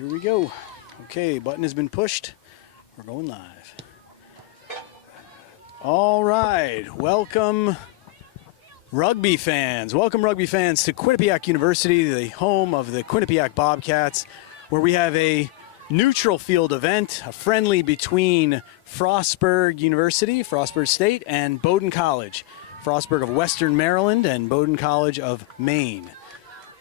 Here we go. Okay, button has been pushed. We're going live. All right, welcome rugby fans. Welcome rugby fans to Quinnipiac University, the home of the Quinnipiac Bobcats, where we have a neutral field event, a friendly between Frostburg University, Frostburg State, and Bowden College. Frostburg of Western Maryland and Bowden College of Maine.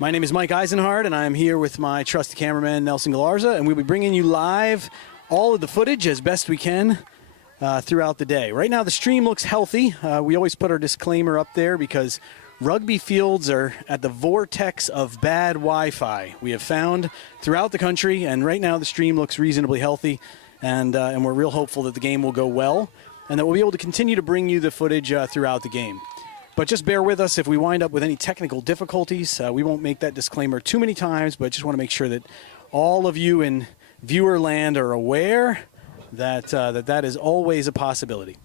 My name is Mike Eisenhardt, and I'm here with my trusty cameraman, Nelson Galarza, and we'll be bringing you live all of the footage as best we can throughout the day. Right now, the stream looks healthy. We always put our disclaimer up there because rugby fields are at the vortex of bad Wi-Fi we have found throughout the country, and right now the stream looks reasonably healthy, and we're real hopeful that the game will go well and that we'll be able to continue to bring you the footage throughout the game. But just bear with us if we wind up with any technical difficulties. We won't make that disclaimer too many times, but just want to make sure that all of you in viewer land are aware that that is always a possibility.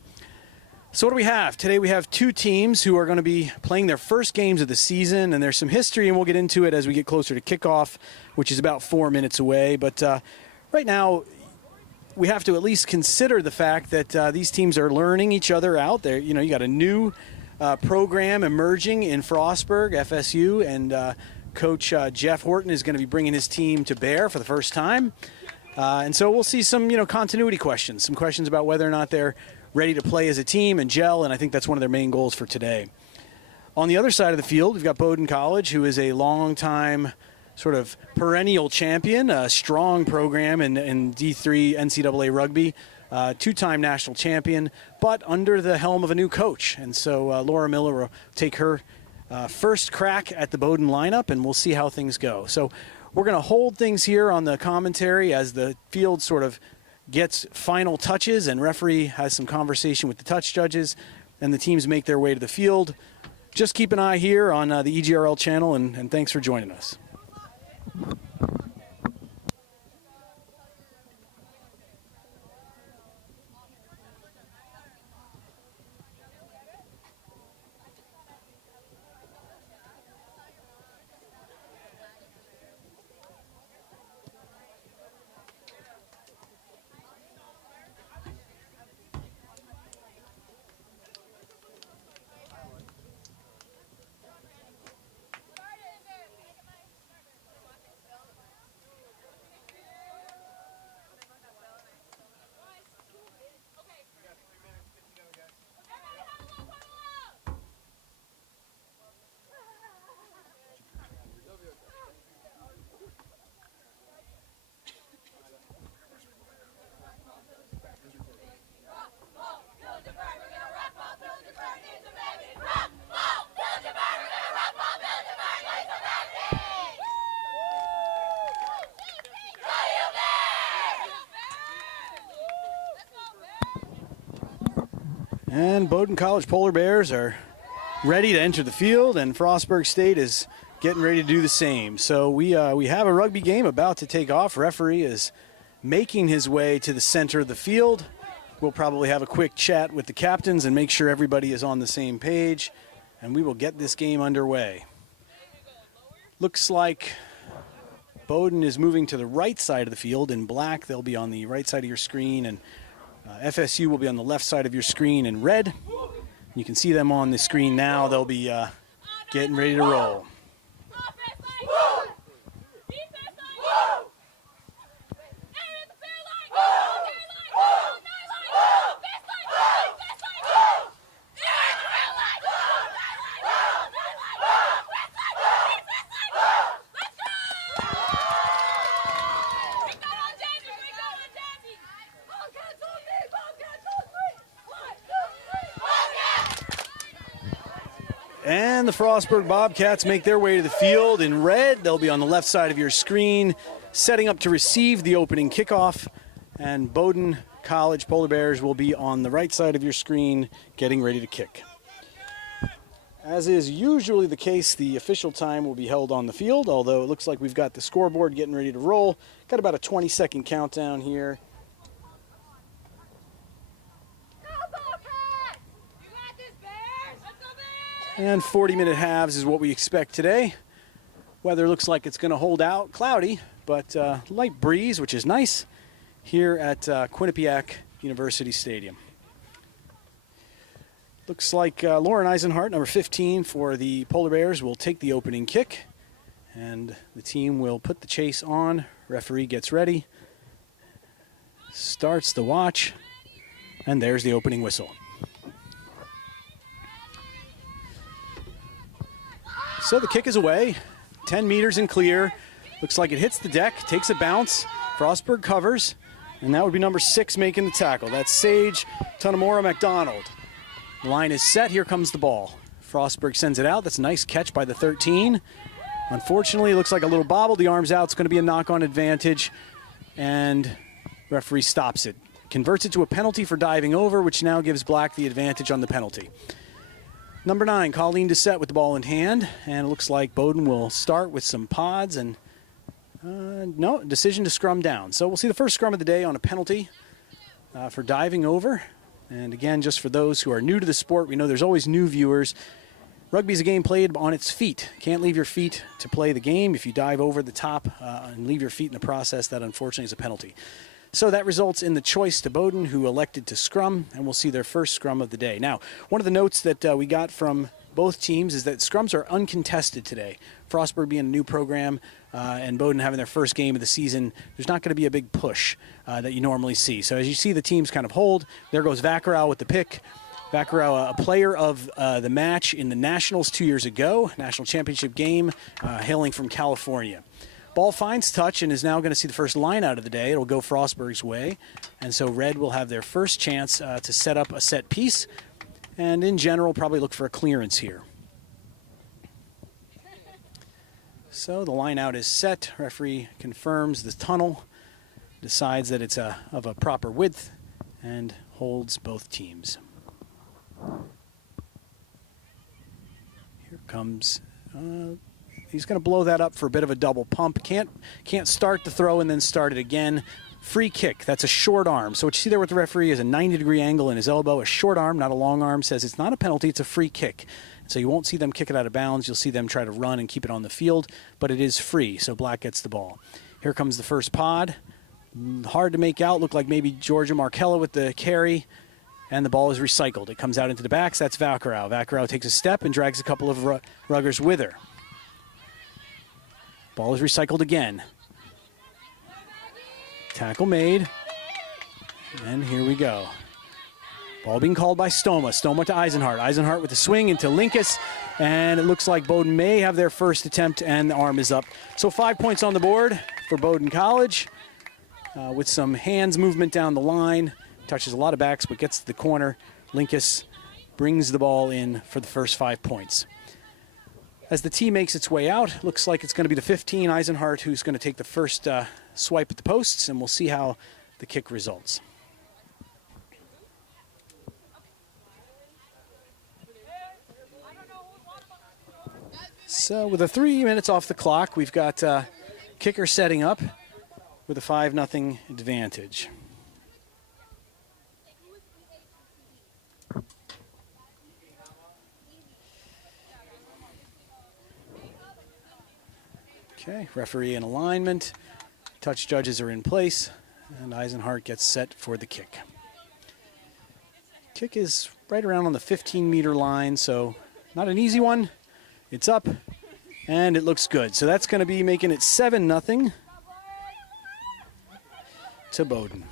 So what do we have? Today we have two teams who are going to be playing their first games of the season, and there's some history, and we'll get into it as we get closer to kickoff, which is about 4 minutes away. But right now, we have to at least consider the fact that these teams are learning each other out. There, you got a new program emerging in Frostburg, FSU, and Coach Jeff Horton is going to be bringing his team to bear for the first time. And so we'll see some, continuity questions, some questions about whether or not they're ready to play as a team and gel, and I think that's one of their main goals for today. On the other side of the field, we've got Bowden College, who is a long-time sort of perennial champion, a strong program in D3 NCAA rugby. Two-time national champion, but under the helm of a new coach. And so Laura Miller will take her first crack at the Bowden lineup, and we'll see how things go. So we're going to hold things here on the commentary as the field sort of gets final touches and referee has some conversation with the touch judges and the teams make their way to the field. Just keep an eye here on the EGRL channel, and thanks for joining us. And Bowden College Polar Bears are ready to enter the field, and Frostburg State is getting ready to do the same. So we have a rugby game about to take off. Referee is making his way to the center of the field. We'll probably have a quick chat with the captains and make sure everybody is on the same page, and we will get this game underway. Looks like Bowden is moving to the right side of the field in black. They'll be on the right side of your screen, and FSU will be on the left side of your screen in red. You can see them on the screen now. They'll be getting ready to roll. And the Frostburg Bobcats make their way to the field in red. They'll be on the left side of your screen, setting up to receive the opening kickoff. And Bowden College Polar Bears will be on the right side of your screen, getting ready to kick. As is usually the case, the official time will be held on the field, although it looks like we've got the scoreboard getting ready to roll. Got about a 20-second countdown here. And 40-minute halves is what we expect today. Weather looks like it's going to hold out. Cloudy, but light breeze, which is nice here at Quinnipiac University Stadium. Looks like Lauren Eisenhart, number 15 for the Polar Bears, will take the opening kick, and the team will put the chase on. Referee gets ready, starts the watch, and there's the opening whistle. So the kick is away, 10 meters and clear. Looks like it hits the deck, takes a bounce. Frostburg covers, and that would be number 6 making the tackle. That's Sage Tunamora McDonald. The line is set, here comes the ball. Frostburg sends it out, that's a nice catch by the 13. Unfortunately, it looks like a little bobble. The arm's out, it's going to be a knock-on advantage, and referee stops it. Converts it to a penalty for diving over, which now gives Black the advantage on the penalty. Number 9, Colleen Doucette with the ball in hand, and it looks like Bowden will start with some pods, and no, decision to scrum down. So we'll see the first scrum of the day on a penalty for diving over. And again, just for those who are new to the sport, we know there's always new viewers. Rugby is a game played on its feet. Can't leave your feet to play the game. If you dive over the top and leave your feet in the process, that unfortunately is a penalty. So that results in the choice to Bowden, who elected to scrum, and we'll see their first scrum of the day. Now, one of the notes that we got from both teams is that scrums are uncontested today. Frostburg being a new program and Bowden having their first game of the season, there's not going to be a big push that you normally see. So as you see the teams kind of hold, there goes Vacarau with the pick. Vacarau, a player of the match in the Nationals 2 years ago, national championship game, hailing from California. Ball finds touch and is now going to see the first line out of the day. It'll go Frostburg's way. And so Red will have their first chance to set up a set piece. And in general, probably look for a clearance here. So the line out is set. Referee confirms the tunnel, decides that it's of a proper width, and holds both teams. Here comes... he's going to blow that up for a bit of a double pump. Can't start the throw and then start it again. Free kick. That's a short arm. So what you see there with the referee is a 90-degree angle in his elbow. A short arm, not a long arm, says it's not a penalty, it's a free kick. So you won't see them kick it out of bounds. You'll see them try to run and keep it on the field, but it is free, so Black gets the ball. Here comes the first pod. Hard to make out. Looked like maybe Georgia Markella with the carry, and the ball is recycled. It comes out into the backs. That's Vacarau. Vacarau takes a step and drags a couple of ruggers with her. Ball is recycled again. Tackle made. And here we go. Ball being called by Stoma. Stoma to Eisenhart. Eisenhart with the swing into Linkus. And it looks like Bowden may have their first attempt, and the arm is up. So 5 points on the board for Bowden College with some hands movement down the line. Touches a lot of backs, but gets to the corner. Linkus brings the ball in for the first 5 points. As the tee makes its way out, looks like it's going to be the 15, Eisenhart, who's going to take the first swipe at the posts, and we'll see how the kick results. So with the 3 minutes off the clock, we've got kicker setting up with a 5-0 advantage. Okay, referee in alignment. Touch judges are in place, and Eisenhart gets set for the kick. Kick is right around on the 15-meter line, so not an easy one. It's up, and it looks good. So that's going to be making it 7-0 to Bowden.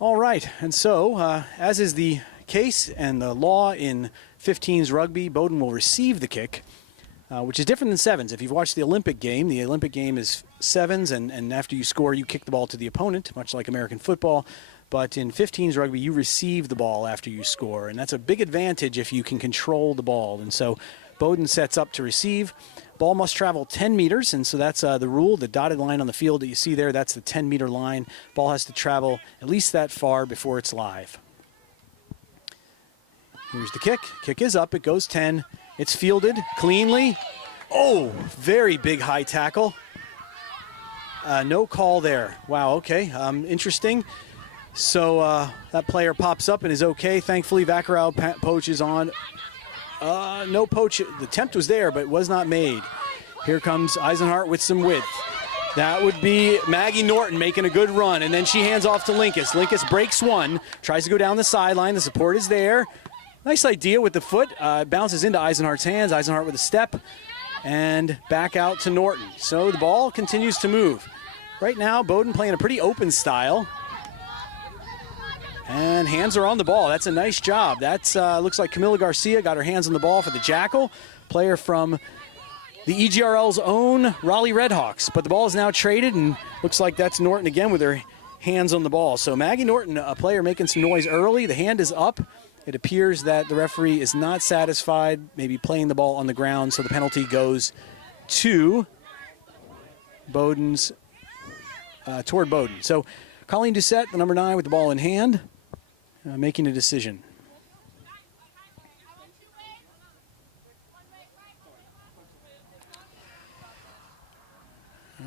All right, and so as is the case and the law in 15s rugby, Bowden will receive the kick, which is different than 7s. If you've watched the Olympic game is 7s, and after you score, you kick the ball to the opponent, much like American football. But in 15s rugby, you receive the ball after you score, and that's a big advantage if you can control the ball. And so Bowden sets up to receive. Ball must travel 10 meters, and so that's the rule. The dotted line on the field that you see there, that's the 10-meter line. Ball has to travel at least that far before it's live. Here's the kick. Kick is up. It goes 10. It's fielded cleanly. Oh, very big high tackle. No call there. Wow, okay. Interesting. So that player pops up and is okay. Thankfully, Vacarau poaches on No poach. The attempt was there, but was not made. Here comes Eisenhart with some width. That would be Maggie Norton making a good run, and then she hands off to Linkus. Linkus breaks one, tries to go down the sideline. The support is there. Nice idea with the foot. Bounces into Eisenhart's hands. Eisenhart with a step, and back out to Norton. So the ball continues to move. Right now, Bowden playing a pretty open style. And hands are on the ball. That's a nice job. That's looks like Camila Garcia got her hands on the ball for the Jackal, player from the EGRL's own Raleigh Redhawks. But the ball is now traded, and looks like that's Norton again with her hands on the ball. So Maggie Norton, a player making some noise early. The hand is up. It appears that the referee is not satisfied, maybe playing the ball on the ground, so the penalty goes to Bowden's, toward Bowden. So Colleen Doucette, the number 9, with the ball in hand, making a decision.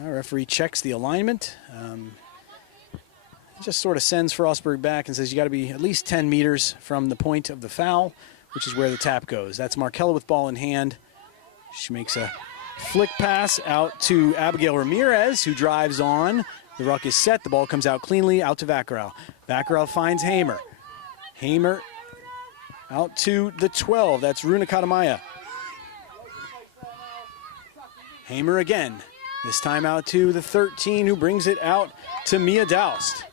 Referee checks the alignment. Just sort of sends Frostburg back and says you got to be at least 10 meters from the point of the foul, which is where the tap goes. That's Markella with ball in hand. She makes a flick pass out to Abigail Ramirez, who drives on. The ruck is set. The ball comes out cleanly, out to Vacarel. Vacarel finds Hamer. Hamer out to the 12. That's Runa Katamaya. Hamer again. This time out to the 13, who brings it out to Mia Doust.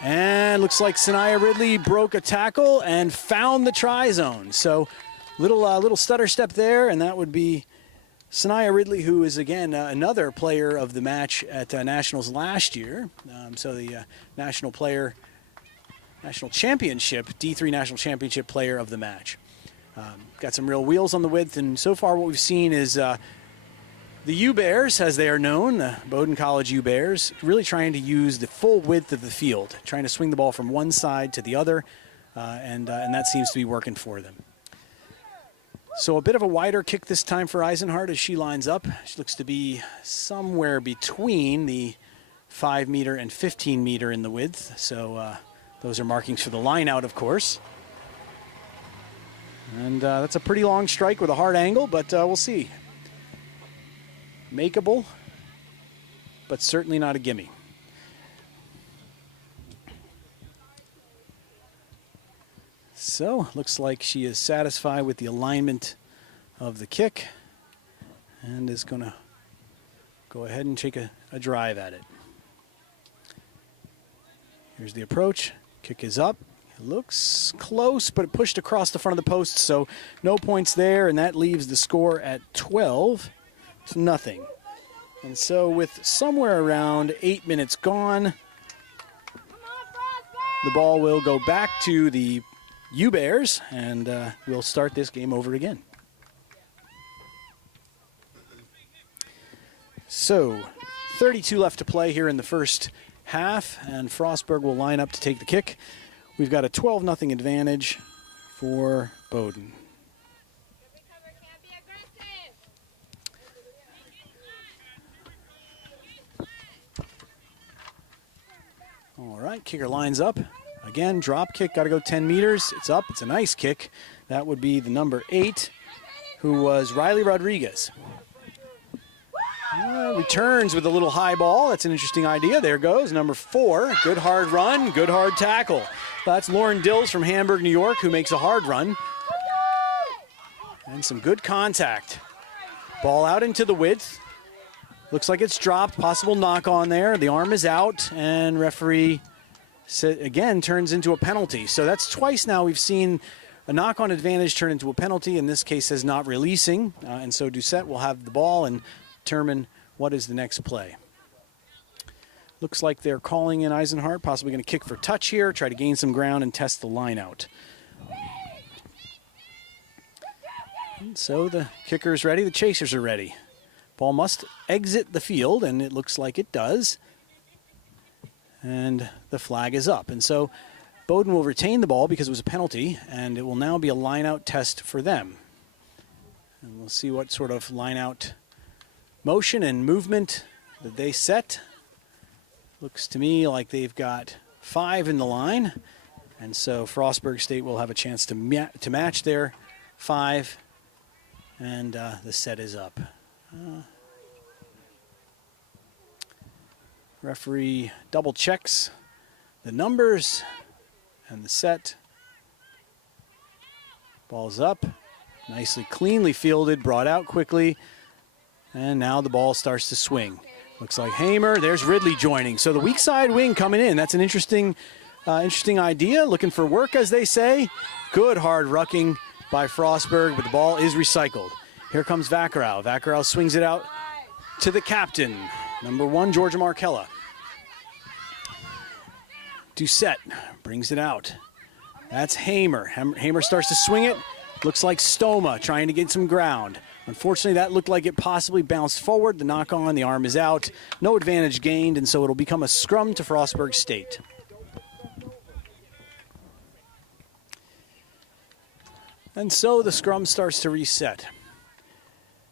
And looks like Sanaya Ridley broke a tackle and found the try zone. So little stutter step there, and that would be Sanaya Ridley, who is, again, another player of the match at Nationals last year. So the National Championship, D3 National Championship player of the match. Got some real wheels on the width, and so far what we've seen is the U-Bears, as they are known, the Bowdoin College U-Bears, really trying to use the full width of the field, trying to swing the ball from one side to the other, and that seems to be working for them. So a bit of a wider kick this time for Eisenhart as she lines up. She looks to be somewhere between the 5-meter and 15-meter in the width. So those are markings for the line out, of course. And that's a pretty long strike with a hard angle, but we'll see. Makeable, but certainly not a gimme. So, looks like she is satisfied with the alignment of the kick and is going to go ahead and take a drive at it. Here's the approach. Kick is up. It looks close, but it pushed across the front of the post, so no points there, and that leaves the score at 12. Nothing. And so with somewhere around 8 minutes gone, the ball will go back to the U-Bears, and we'll start this game over again. So 32 left to play here in the first half, and Frostburg will line up to take the kick. We've got a 12-0 advantage for Bowden. All right, kicker lines up. Again, drop kick, got to go 10 meters. It's up, it's a nice kick. That would be the number 8, who was Riley Rodriguez. Returns with a little high ball. That's an interesting idea. There goes number 4. Good hard run, good hard tackle. That's Lauren Dills from Hamburg, New York, who makes a hard run. And some good contact. Ball out into the width. Looks like it's dropped, possible knock on there. The arm is out, and referee again turns into a penalty. So that's twice now we've seen a knock-on advantage turn into a penalty. In this case, says not releasing, and so Doucette will have the ball and determine what is the next play. Looks like they're calling in Eisenhart, possibly going to kick for touch here, try to gain some ground and test the line out. And so the kicker is ready, the chasers are ready. Ball must exit the field, and it looks like it does. And the flag is up. And so Bowden will retain the ball because it was a penalty, and it will now be a line-out test for them. And we'll see what sort of line-out motion and movement that they set. Looks to me like they've got 5 in the line, and so Frostburg State will have a chance to match their 5, and the set is up. Referee double checks the numbers and the set. Ball's up, nicely, cleanly fielded, brought out quickly, and now the ball starts to swing. Looks like Hamer, there's Ridley joining. So the weak side wing coming in. That's an interesting idea, looking for work, as they say. Good hard rucking by Frostburg, but the ball is recycled. Here comes Vaccaro. Vaccaro swings it out to the captain, number 1, Georgia Markella. Doucette brings it out. That's Hamer. Hamer starts to swing it. Looks like Stoma trying to get some ground. Unfortunately, that looked like it possibly bounced forward. The knock on, the arm is out. No advantage gained, and so it'll become a scrum to Frostburg State. And so the scrum starts to reset.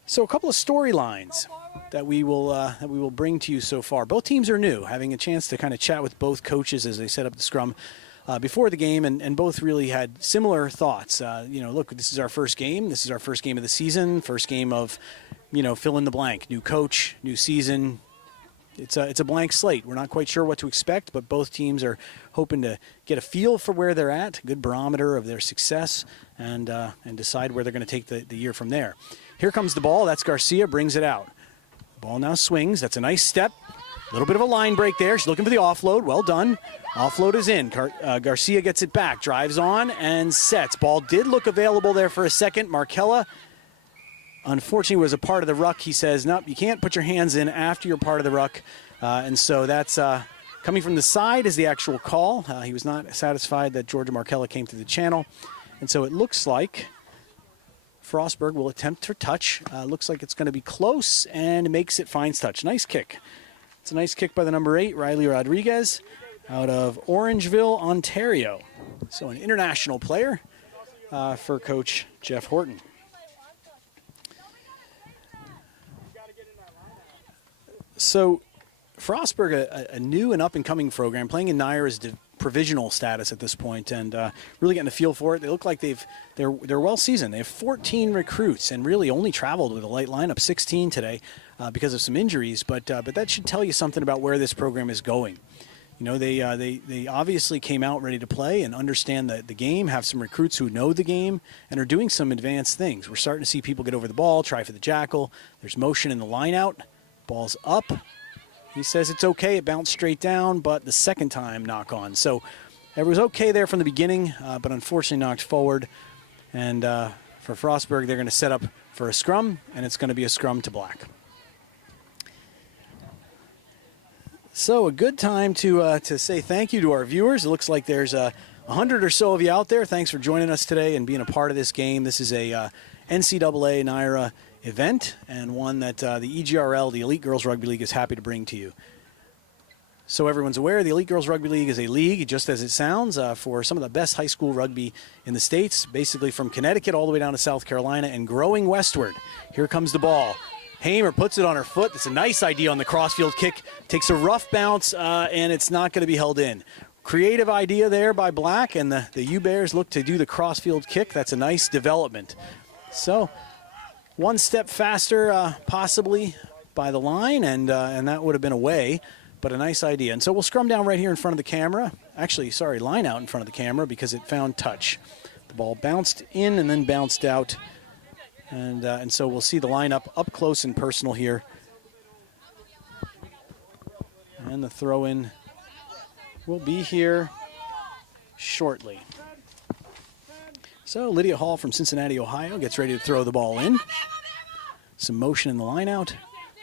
So a couple of storylines that we will bring to you so far. Both teams are new, having a chance to kind of chat with both coaches as they set up the scrum before the game, and both really had similar thoughts. Look, this is our first game. This is our first game of the season, first game of, fill in the blank. New coach, new season. It's a blank slate. We're not quite sure what to expect, but both teams are hoping to get a feel for where they're at, a good barometer of their success, and decide where they're going to take the year from there. Here comes the ball. That's Garcia, brings it out. The ball now swings. That's a nice step. A little bit of a line break there. She's looking for the offload. Well done. Offload is in. Garcia gets it back, drives on, and sets. Ball did look available there for a second. Markella, unfortunately, was a part of the ruck. He says, nope, you can't put your hands in after you're part of the ruck. And so that's coming from the side is the actual call. He was not satisfied that Georgia Markella came through the channel. And so it looks like Frostburg will attempt her touch. Looks like it's going to be close and makes it finds touch. Nice kick. It's a nice kick by the number 8, Riley Rodriguez, out of Orangeville, Ontario. So an international player for Coach Jeff Horton. So Frostburg, a new and up-and-coming program, playing in Naira's provisional status at this point, and really getting a feel for it. They look like they're well seasoned. They have 14 recruits and really only traveled with a light lineup, 16 today because of some injuries. But that should tell you something about where this program is going. They obviously came out ready to play and understand the game, have some recruits who know the game, and are doing some advanced things. We're starting to see people get over the ball, try for the jackal. There's motion in the line out. Ball's up. He says it's okay. It bounced straight down, but the second time knock on. So it was okay there from the beginning, but unfortunately knocked forward. And for Frostburg, they're going to set up for a scrum, and it's going to be a scrum to black. So a good time to say thank you to our viewers. It looks like there's 100 or so of you out there. Thanks for joining us today and being a part of this game. This is a NCAA Naira event, and one that the EGRL, the Elite Girls Rugby League, is happy to bring to you. So everyone's aware, the Elite Girls Rugby League is a league, just as it sounds, for some of the best high school rugby in the States, basically from Connecticut all the way down to South Carolina and growing westward. Here comes the ball. Hamer puts it on her foot. That's a nice idea on the crossfield kick. Takes a rough bounce, and it's not going to be held in. Creative idea there by Black, and the U-Bears look to do the crossfield kick. That's a nice development. So one step faster, possibly, by the line, and that would have been away, but a nice idea. And so we'll scrum down right here in front of the camera. Actually, sorry, line out in front of the camera because it found touch. The ball bounced in and then bounced out, and so we'll see the lineup up close and personal here. And the throw-in will be here shortly. So Lydia Hall from Cincinnati, Ohio, gets ready to throw the ball in. Some motion in the line out.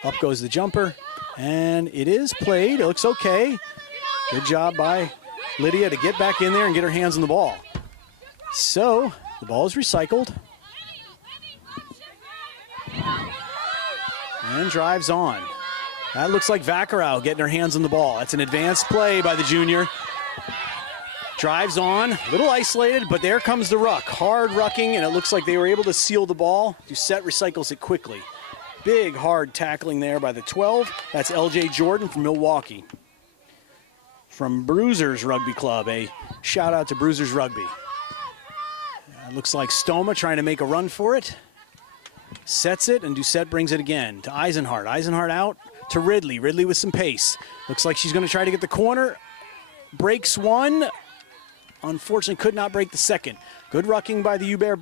Up goes the jumper, and it is played. It looks okay. Good job by Lydia to get back in there and get her hands on the ball. So the ball is recycled. And drives on. That looks like Vaccaro getting her hands on the ball. That's an advanced play by the junior. Drives on, a little isolated, but there comes the ruck. Hard rucking, and it looks like they were able to seal the ball. Doucette recycles it quickly. Big, hard tackling there by the 12. That's LJ Jordan from Milwaukee. From Bruisers Rugby Club, a shout out to Bruisers Rugby. Looks like Stoma trying to make a run for it. Sets it, and Doucette brings it again to Eisenhart. Eisenhart out to Ridley. Ridley with some pace. Looks like she's going to try to get the corner. Breaks one. Unfortunately, could not break the second. Good rucking by the U-Bear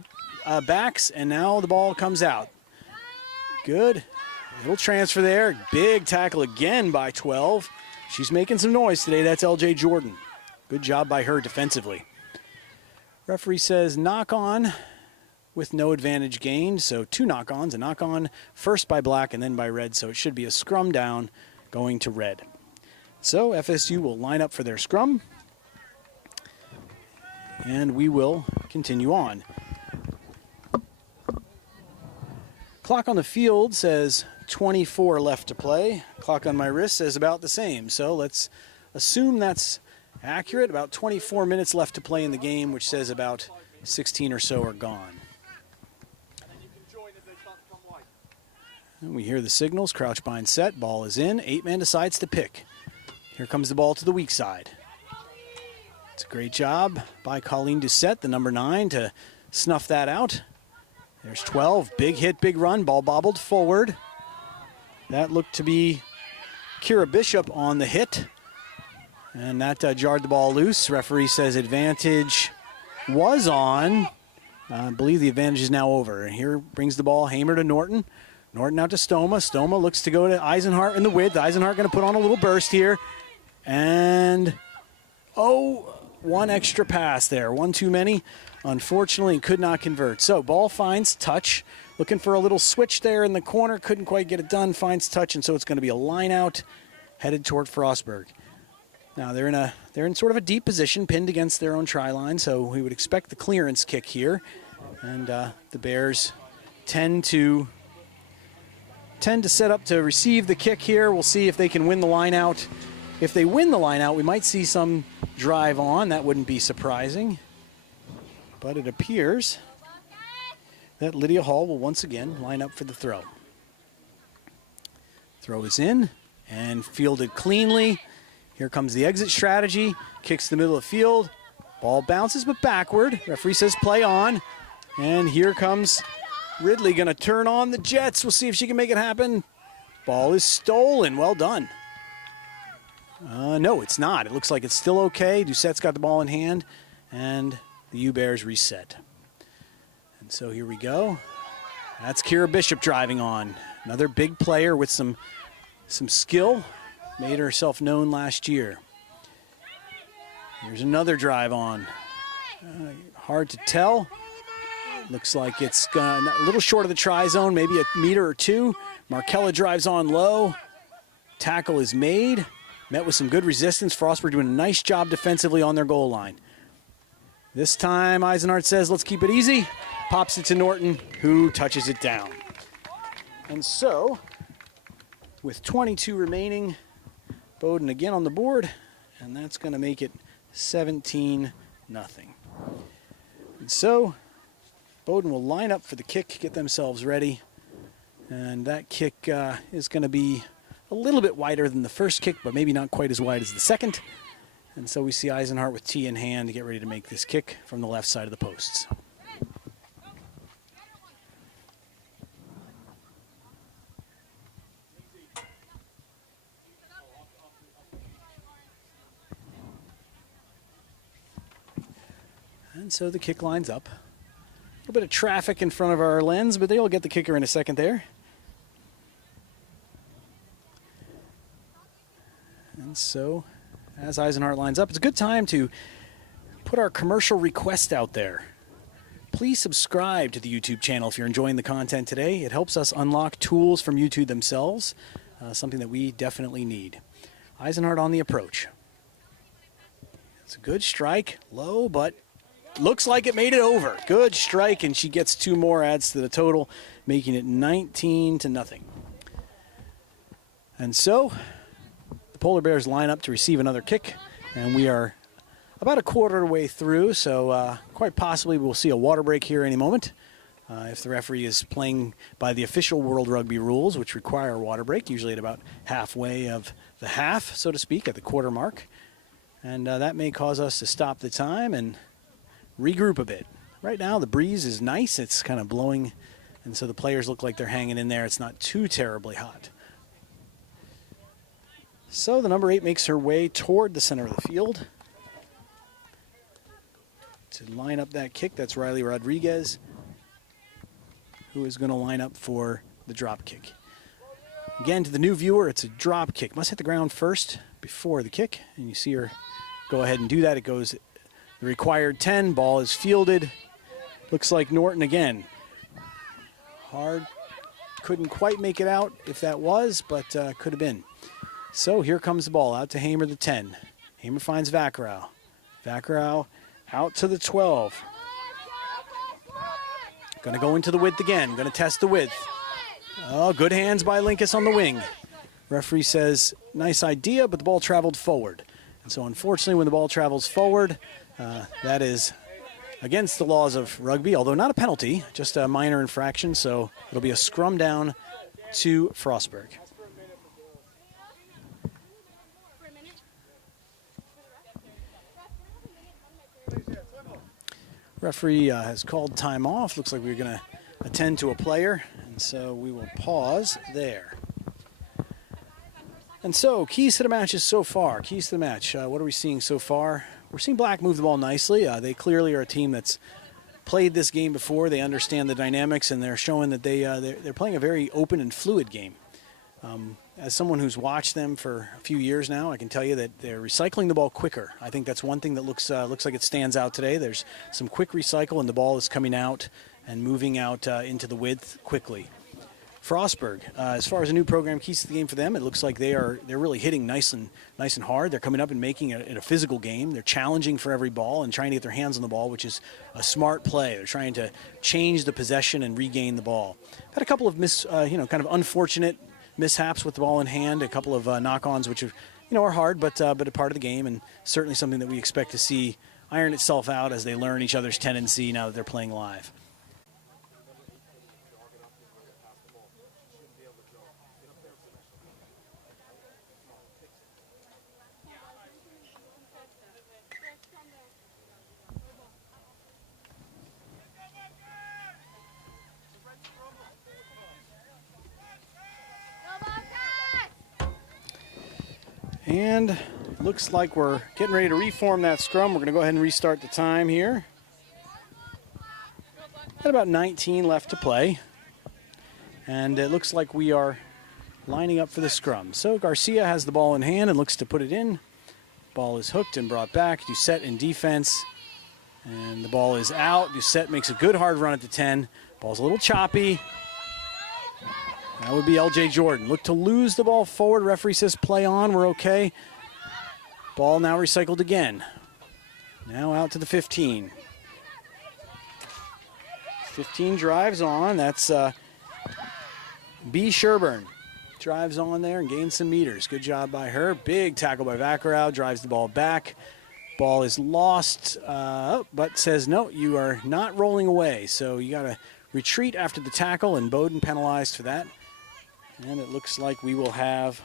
backs, and now the ball comes out. Good. Little transfer there. Big tackle again by 12. She's making some noise today. That's LJ Jordan. Good job by her defensively. Referee says knock on with no advantage gained. So 2 knock-ons. A knock-on first by black and then by red. So it should be a scrum down going to red. So FSU will line up for their scrum. And we will continue on. Clock on the field says 24 left to play. Clock on my wrist says about the same. So let's assume that's accurate. About 24 minutes left to play in the game, which says about 16 or so are gone. And we hear the signals. Crouch, bind, set. Ball is in. 8-man decides to pick. Here comes the ball to the weak side. It's a great job by Colleen Doucette, the number 9, to snuff that out. There's 12. Big hit, big run. Ball bobbled forward. That looked to be Kira Bishop on the hit. And that jarred the ball loose. Referee says advantage was on. I believe the advantage is now over. And here brings the ball Hamer to Norton. Norton out to Stoma. Stoma looks to go to Eisenhart in the width. Eisenhart going to put on a little burst here. And, one extra pass there. One too many. Unfortunately, could not convert. So ball finds touch. Looking for a little switch there in the corner. Couldn't quite get it done. Finds touch, and so it's going to be a line out headed toward Frostburg. Now they're in sort of a deep position, pinned against their own try line. So we would expect the clearance kick here, and the Bears tend to set up to receive the kick here. We'll see if they can win the line out. If they win the line out, we might see some drive on. That wouldn't be surprising. But it appears that Lydia Hall will once again line up for the throw. Throw is in and fielded cleanly. Here comes the exit strategy. Kicks the middle of the field. Ball bounces but backward. Referee says play on. And here comes Ridley, going to turn on the Jets. We'll see if she can make it happen. Ball is stolen. Well done. No, it's not. It looks like it's still okay. Doucette's got the ball in hand, and the U-Bears reset. And so here we go. That's Kira Bishop driving on. Another big player with some skill. Made herself known last year. Here's another drive on. Hard to tell. Looks like it's a little short of the try zone, maybe a meter or two. Markella drives on low. Tackle is made. Met with some good resistance. Frostburg doing a nice job defensively on their goal line. This time, Eisenhart says, let's keep it easy. Pops it to Norton, who touches it down. And so, with 22 remaining, Bowden again on the board, and that's going to make it 17-0. And so, Bowden will line up for the kick, get themselves ready. And that kick is going to be a little bit wider than the first kick, but maybe not quite as wide as the second. And so we see Eisenhart with tee in hand to get ready to make this kick from the left side of the posts. And so the kick lines up. A little bit of traffic in front of our lens, but they'll get the kicker in a second there. And so, as Eisenhart lines up, it's a good time to put our commercial request out there. Please subscribe to the YouTube channel if you're enjoying the content today. It helps us unlock tools from YouTube themselves, something that we definitely need. Eisenhart on the approach. It's a good strike, low, but looks like it made it over. Good strike, and she gets 2 more, adds to the total, making it 19-0. And so, the Polar Bears line up to receive another kick, and we are about a quarter of the way through, so quite possibly we'll see a water break here any moment. If the referee is playing by the official World Rugby rules, which require a water break, usually at about halfway of the half, so to speak, at the quarter mark. And that may cause us to stop the time and regroup a bit. right now the breeze is nice. It's kind of blowing, and so the players look like they're hanging in there. It's not too terribly hot. So the number 8 makes her way toward the center of the field to line up that kick. That's Riley Rodriguez, who is going to line up for the drop kick. Again, to the new viewer, it's a drop kick. Must hit the ground first before the kick, and you see her go ahead and do that. It goes the required 10. Ball is fielded. Looks like Norton again. Hard. Couldn't quite make it out if that was, but could have been. So here comes the ball out to Hamer, the 10. Hamer finds Vaccaro. Vaccaro out to the 12. Going to go into the width again. Going to test the width. Oh, good hands by Linkus on the wing. Referee says, nice idea, but the ball traveled forward. And so unfortunately, when the ball travels forward, that is against the laws of rugby, although not a penalty, just a minor infraction. So it'll be a scrum down to Frostburg. Referee has called time off. Looks like we're going to attend to a player, and so we will pause there. And so, keys to the matches so far. Keys to the match. What are we seeing so far? We're seeing Black move the ball nicely. They clearly are a team that's played this game before. They understand the dynamics, and they're showing that they're playing a very open and fluid game. As someone who's watched them for a few years now, I can tell you that they're recycling the ball quicker. I think that's one thing that looks like it stands out today. There's some quick recycle, and the ball is coming out and moving out into the width quickly. Frostburg, as far as a new program, keys to the game for them, it looks like they're really hitting nice and hard. They're coming up and making it a physical game. They're challenging for every ball and trying to get their hands on the ball, which is a smart play. They're trying to change the possession and regain the ball. Had a couple of kind of unfortunate mishaps with the ball in hand, a couple of knock-ons, which are hard, but a part of the game, and certainly something that we expect to see iron itself out as they learn each other's tendency now that they're playing live. And looks like we're getting ready to reform that scrum. We're going to go ahead and restart the time here. Got about 19 left to play. And it looks like we are lining up for the scrum. So Garcia has the ball in hand and looks to put it in. Ball is hooked and brought back. Doucette in defense. And the ball is out. Doucette makes a good hard run at the 10. Ball's a little choppy. That would be L.J. Jordan. Look to lose the ball forward. Referee says play on. We're okay. Ball now recycled again. Now out to the 15. 15 drives on. That's B. Sherburne. Drives on there and gains some meters. Good job by her. Big tackle by Vaccaro. Drives the ball back. Ball is lost, but says, no, you are not rolling away. So you got to retreat after the tackle, and Bowden penalized for that. And it looks like we will have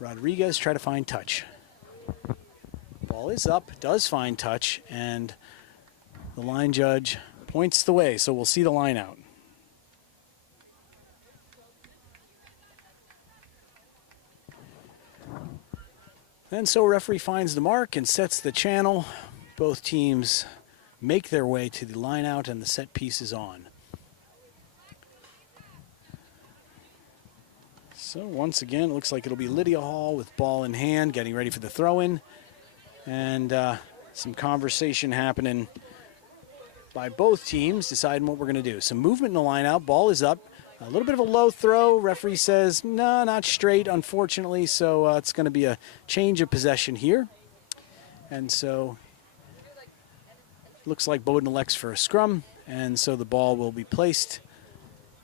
Rodriguez try to find touch. Ball is up, does find touch, and the line judge points the way, so we'll see the line out. And so referee finds the mark and sets the channel. Both teams make their way to the line out, and the set piece is on. So once again, it looks like it'll be Lydia Hall with ball in hand, getting ready for the throw-in. And some conversation happening by both teams, deciding what we're going to do. Some movement in the line out. Ball is up. A little bit of a low throw. Referee says, no, not straight, unfortunately. So it's going to be a change of possession here. And so looks like Bowden elects for a scrum. And so the ball will be placed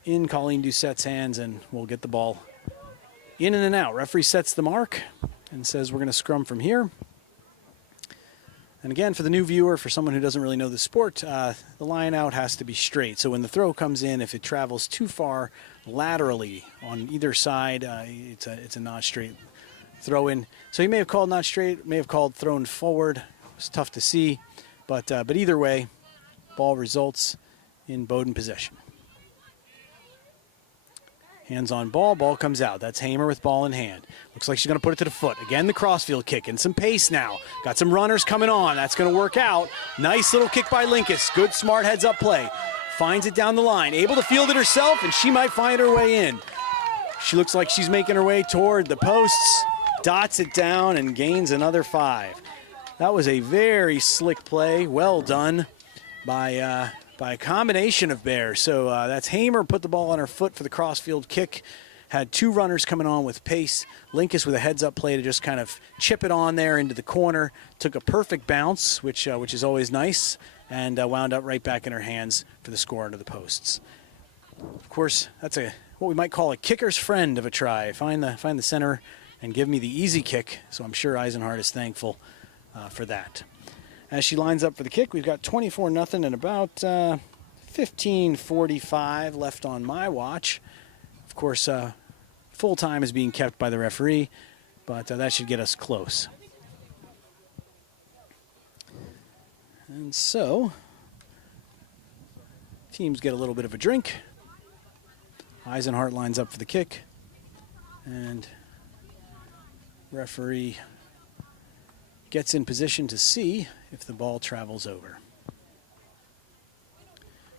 in Colleen Doucette's hands, and we'll get the ball in and out. Referee sets the mark and says we're going to scrum from here. And again, for the new viewer, for someone who doesn't really know the sport, the line out has to be straight. So when the throw comes in, if it travels too far laterally on either side, it's a not straight throw in. So he may have called not straight, may have called thrown forward. It's tough to see, but either way, Ball results in Bowden possession. Hands on ball, ball comes out. That's Hamer with ball in hand. Looks like she's going to put it to the foot. Again, the crossfield kick and some pace now. Got some runners coming on. That's going to work out. Nice little kick by Linkus. Good, smart heads-up play. Finds it down the line. Able to field it herself, and she might find her way in. She looks like she's making her way toward the posts. Dots it down and gains another 5. That was a very slick play. Well done by a combination of Bears. So that's Hamer put the ball on her foot for the crossfield kick. Had 2 runners coming on with pace. Linkus with a heads-up play to just kind of chip it on there into the corner. Took a perfect bounce, which is always nice, and wound up right back in her hands for the score under the posts. Of course, that's what we might call a kicker's friend of a try. Find the center and give me the easy kick. So I'm sure Eisenhart is thankful for that. As she lines up for the kick, we've got 24-0 and about 15:45 left on my watch. Of course, full time is being kept by the referee, but that should get us close. And so, teams get a little bit of a drink. Eisenhart lines up for the kick, and referee gets in position to see if the ball travels over.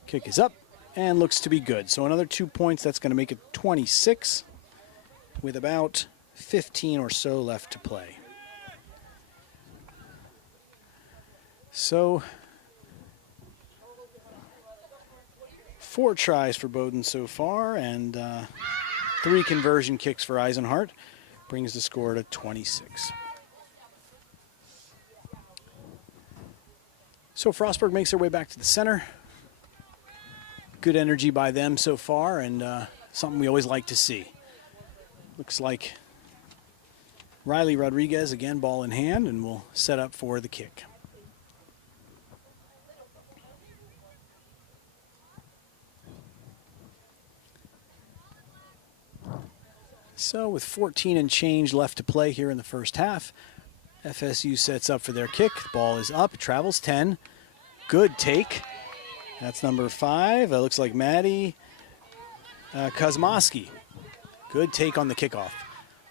Kick is up and looks to be good. So another 2 points, that's going to make it 26 with about 15 or so left to play. So 4 tries for Bowden so far, and 3 conversion kicks for Eisenhart. Brings the score to 26. So Frostburg makes their way back to the center. Good energy by them so far, and something we always like to see. Looks like Riley Rodriguez, again, ball in hand, and will set up for the kick. So with 14 and change left to play here in the first half, FSU sets up for their kick. The ball is up, travels 10. Good take. That's number 5. It looks like Maddie Kosmowski. Good take on the kickoff.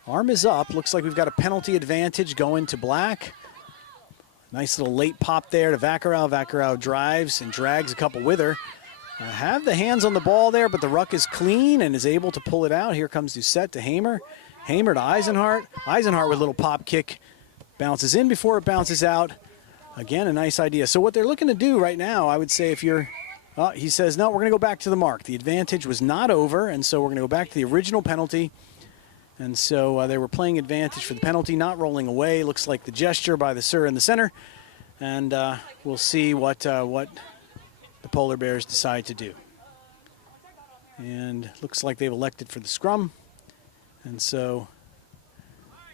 Arm is up. Looks like we've got a penalty advantage going to Black. Nice little late pop there to Vaccaro. Vaccaro drives and drags a couple with her. Have the hands on the ball there, but the ruck is clean and is able to pull it out. Here comes Doucette to Hamer. Hamer to Eisenhart. Eisenhart with a little pop kick. Bounces in before it bounces out. Again, a nice idea. So what they're looking to do right now, I would say if you're, he says, no, we're going to go back to the mark. The advantage was not over, and so we're going to go back to the original penalty. And so they were playing advantage for the penalty, not rolling away. Looks like the gesture by the sir in the center. And we'll see what the Polar Bears decide to do. And looks like they've elected for the scrum. And so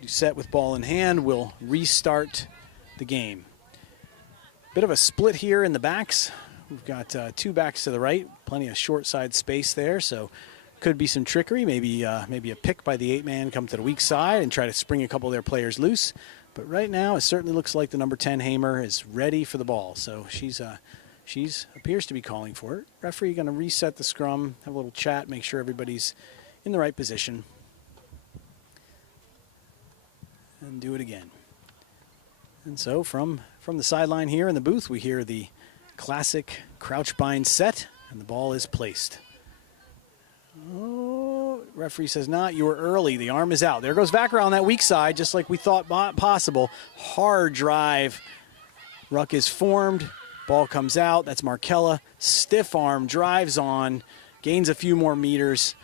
Doucette with ball in hand will restart the game. Bit of a split here in the backs. We've got 2 backs to the right, plenty of short side space there, so could be some trickery, maybe a pick by the 8-man, come to the weak side and try to spring a couple of their players loose. But right now, it certainly looks like the number 10 Hamer is ready for the ball, so she's appears to be calling for it. Referee going to reset the scrum, have a little chat, make sure everybody's in the right position, and do it again. And so from the sideline here in the booth, we hear the classic crouch bind set, and the ball is placed. Oh, referee says not. You were early. The arm is out. There goes Vaccaro on that weak side, just like we thought possible. Hard drive. Ruck is formed. Ball comes out. That's Markella. Stiff arm, drives on, gains a few more meters.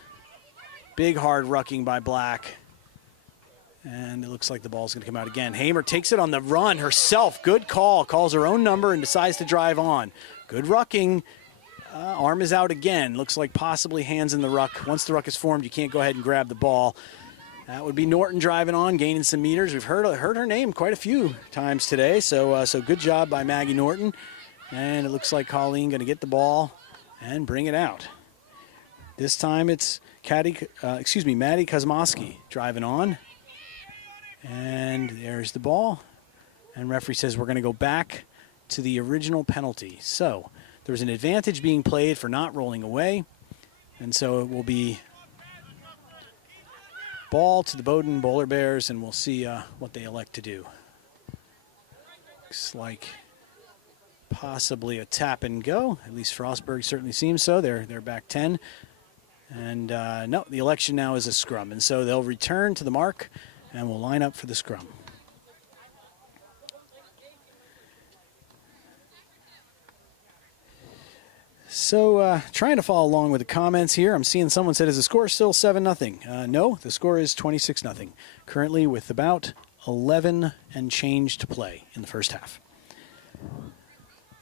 Big hard rucking by Black. And it looks like the ball's going to come out again. Hamer takes it on the run herself. Good call. Calls her own number and decides to drive on. Good rucking. Arm is out again. Looks like possibly hands in the ruck. Once the ruck is formed, you can't go ahead and grab the ball. That would be Norton driving on, gaining some meters. We've heard her name quite a few times today. So good job by Maggie Norton. And it looks like Colleen going to get the ball and bring it out. This time it's Maddie Kosmowski driving on. And there's the ball. And referee says we're going to go back to the original penalty. So there's an advantage being played for not rolling away. And so it will be ball to the Bowden Bowler Bears, and we'll see what they elect to do. Looks like possibly a tap and go. At least Frostburg certainly seems so. They're back 10. And no, the election now is a scrum. And so they'll return to the mark and we'll line up for the scrum. So trying to follow along with the comments here. I'm seeing someone said, is the score still 7-0? No, the score is 26-0. Currently with about 11 and change to play in the first half.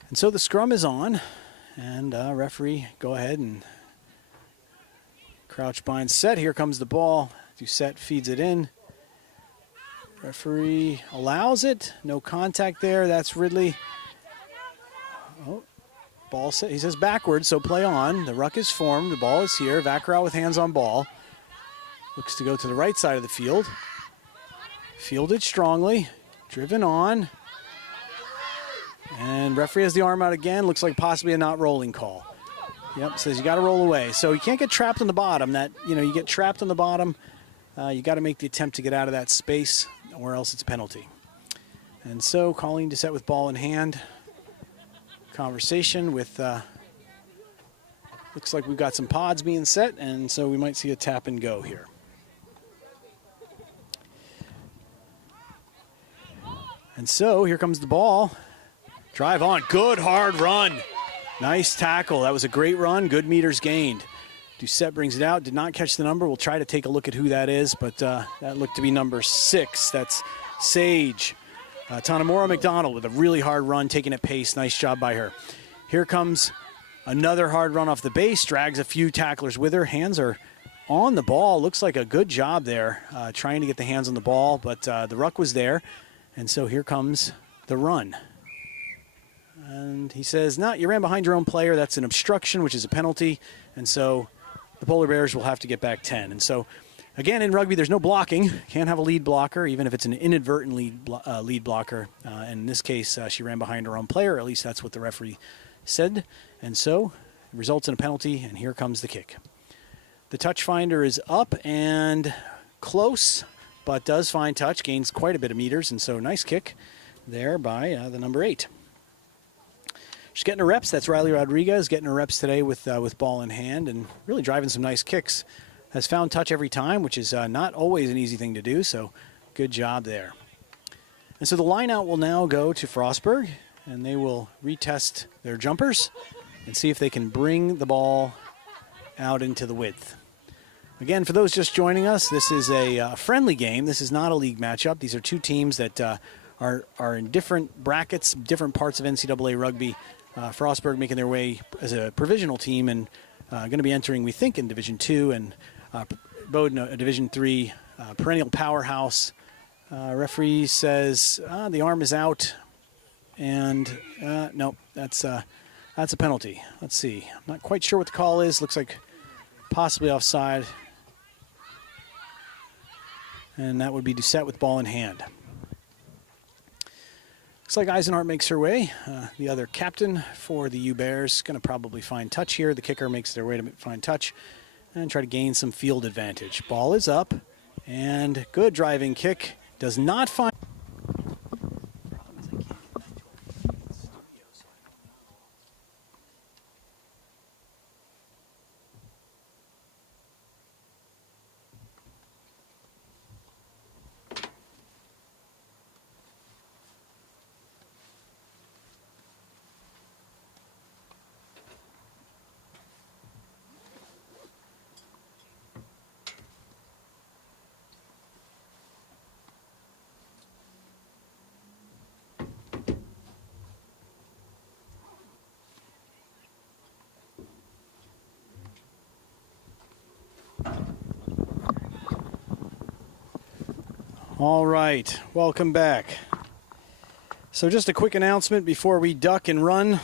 And so the scrum is on, and referee, go ahead and crouch bind set. Here comes the ball. Doucette feeds it in. Referee allows it. No contact there. That's Ridley. Oh, ball set. He says backwards, so play on. The ruck is formed. The ball is here. Vacarau with hands on ball. Looks to go to the right side of the field. Fielded strongly. Driven on. And referee has the arm out again. Looks like possibly a not rolling call. Yep, says you got to roll away. So you can't get trapped on the bottom. You get trapped on the bottom. You got to make the attempt to get out of that space, or else it's a penalty. And so Colleen Doucette with ball in hand. Conversation with, looks like we've got some pods being set, and so we might see a tap and go here. And so here comes the ball. Drive on, good hard run. Nice tackle, that was a great run, good meters gained. Doucette brings it out, did not catch the number. We'll try to take a look at who that is, but that looked to be number 6. That's Sage. Tanamora McDonald with a really hard run, taking it pace. Nice job by her. Here comes another hard run off the base, drags a few tacklers with her. Hands are on the ball. Looks like a good job there, trying to get the hands on the ball, but the ruck was there. And so here comes the run. And he says, no, you ran behind your own player. That's an obstruction, which is a penalty. And so the Polar Bears will have to get back 10. And so, again, in rugby, there's no blocking. Can't have a lead blocker, even if it's an inadvertent lead blocker. And in this case, she ran behind her own player. At least that's what the referee said. And so it results in a penalty, and here comes the kick. The touch finder is up and close, but does find touch, gains quite a bit of meters. And so nice kick there by the number 8. She's getting her reps. That's Riley Rodriguez getting her reps today with ball in hand and really driving some nice kicks. Has found touch every time, which is not always an easy thing to do, so good job there. And so the line out will now go to Frostburg, and they will retest their jumpers and see if they can bring the ball out into the width. Again, for those just joining us, this is a friendly game. This is not a league matchup. These are two teams that are in different brackets, different parts of NCAA rugby. Frostburg making their way as a provisional team and going to be entering, we think, in Division II, and Bowden, a Division III perennial powerhouse. Referee says the arm is out, and no, that's a penalty. Let's see. I'm not quite sure what the call is. Looks like possibly offside. And that would be Doucette with ball in hand. Looks like Eisenhart makes her way. The other captain for the U-Bears going to probably find touch here. The kicker makes their way to find touch and try to gain some field advantage. Ball is up, and good driving kick. Does not find... All right, welcome back. So just a quick announcement before we duck and run.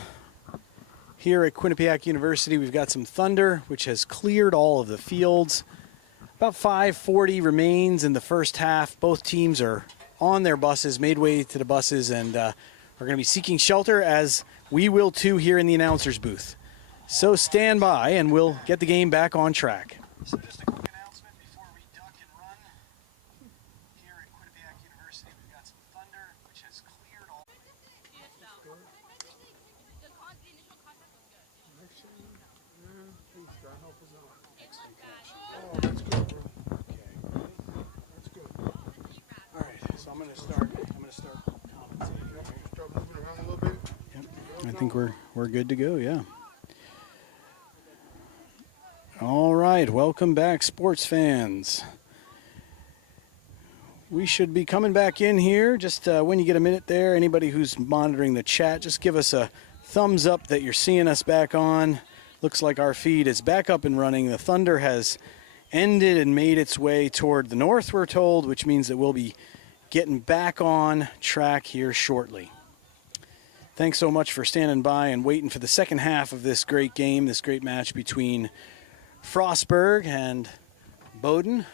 Here at Quinnipiac University, we've got some thunder, which has cleared all of the fields. About 5:40 remains in the first half. Both teams are on their buses, made way to the buses, and are going to be seeking shelter as we will too here in the announcer's booth. So stand by and we'll get the game back on track. So just a quick announcement before we duck and run. Here at Quinnipiac University, we've got some thunder, which has cleared all. Oh, that's good, bro. Okay. That's good. All right, so I'm gonna start compensating. Start moving around a little bit. Yep. I think we're good to go, yeah. All right, welcome back, sports fans. We should be coming back in here. Just when you get a minute there, anybody who's monitoring the chat, just give us a thumbs up that you're seeing us back on. Looks like our feed is back up and running. The thunder has ended and made its way toward the north, we're told, which means that we'll be getting back on track here shortly. Thanks so much for standing by and waiting for the second half of this great game, this great match between Frostburg and Bowden.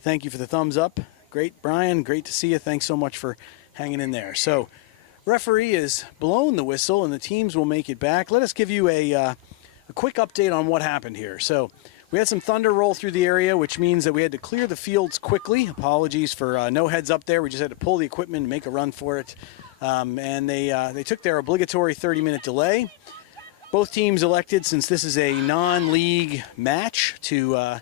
Thank you for the thumbs up. Great, Brian. Great to see you. Thanks so much for hanging in there. So, referee has blown the whistle, and the teams will make it back. Let us give you a quick update on what happened here. So, we had some thunder roll through the area, which means that we had to clear the fields quickly. Apologies for no heads up there. We just had to pull the equipment and make a run for it. And they took their obligatory 30-minute delay. Both teams elected, since this is a non-league match, to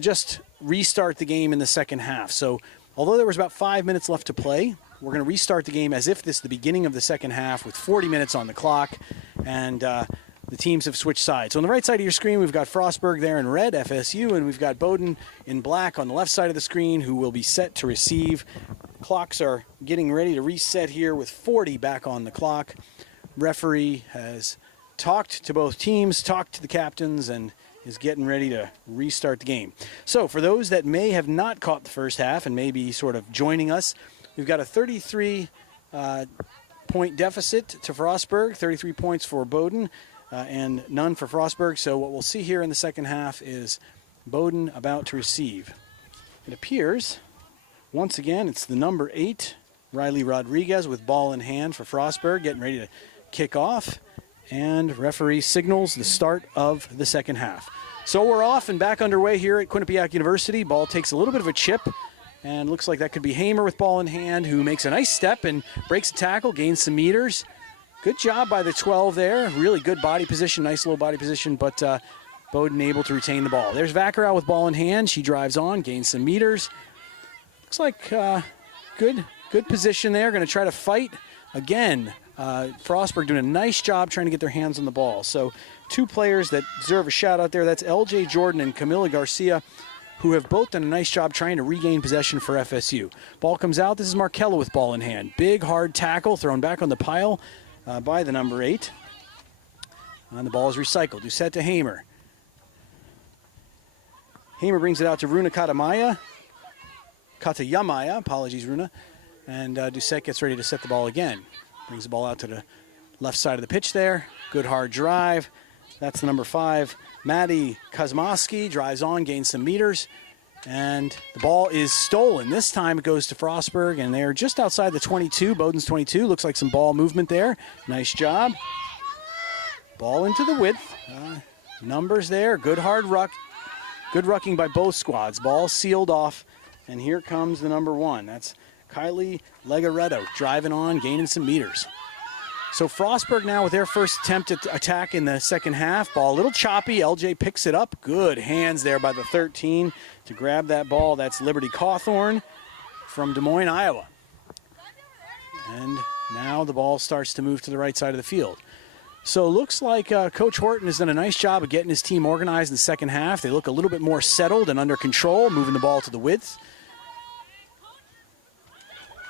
just restart the game in the second half. So although there was about 5 minutes left to play, we're going to restart the game as if this is the beginning of the second half with 40 minutes on the clock, and the teams have switched sides. So on the right side of your screen, we've got Frostburg there in red, FSU, and we've got Bowden in black on the left side of the screen, who will be set to receive. Clocks are getting ready to reset here with 40 back on the clock. Referee has talked to both teams, talked to the captains, and is getting ready to restart the game. So for those that may have not caught the first half and may be sort of joining us, we've got a 33-point deficit to Frostburg, 33 points for Bowden, and none for Frostburg. So what we'll see here in the second half is Bowden about to receive. It appears, once again, it's the number 8, Riley Rodriguez, with ball in hand for Frostburg, getting ready to kick off. And referee signals the start of the second half. So we're off and back underway here at Quinnipiac University. Ball takes a little bit of a chip, and looks like that could be Hamer with ball in hand, who makes a nice step and breaks a tackle, gains some meters. Good job by the 12 there. Really good body position, nice low body position, but Bowden able to retain the ball. There's Vacarow with ball in hand. She drives on, gains some meters. Looks like good position there. Going to try to fight again. Frostburg doing a nice job trying to get their hands on the ball. So two players that deserve a shout out there. That's LJ Jordan and Camila Garcia, who have both done a nice job trying to regain possession for FSU. Ball comes out. This is Markella with ball in hand. Big, hard tackle thrown back on the pile by the number 8. And the ball is recycled. Doucette to Hamer. Hamer brings it out to Runa Katayamaya. Apologies, Runa. And Doucette gets ready to set the ball again. Brings the ball out to the left side of the pitch there. Good hard drive. That's the number 5. Maddie Kosmowski drives on, gains some meters. And the ball is stolen. This time it goes to Frostburg, and they're just outside the 22, Bowden's 22. Looks like some ball movement there. Nice job. Ball into the width. Numbers there. Good hard ruck. Good rucking by both squads. Ball sealed off. And here comes the number 1. That's Kylie Legaretto driving on, gaining some meters. So Frostburg now with their first attempt at attack in the second half. Ball a little choppy. LJ picks it up. Good hands there by the 13 to grab that ball. That's Liberty Cawthorn from Des Moines, Iowa. And now the ball starts to move to the right side of the field. So it looks like Coach Horton has done a nice job of getting his team organized in the second half. They look a little bit more settled and under control, moving the ball to the width.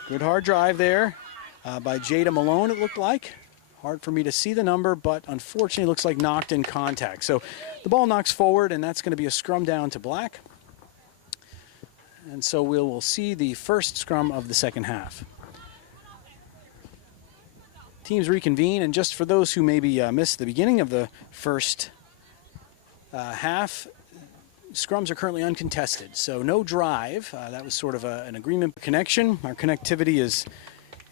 Good hard drive there by Jada Malone, it looked like. Hard for me to see the number, but unfortunately it looks like knocked in contact. So the ball knocks forward, and that's going to be a scrum down to black. And so we'll see the first scrum of the second half. Teams reconvene, and just for those who maybe missed the beginning of the first half, scrums are currently uncontested, so no drive. That was sort of an agreement connection. Our connectivity is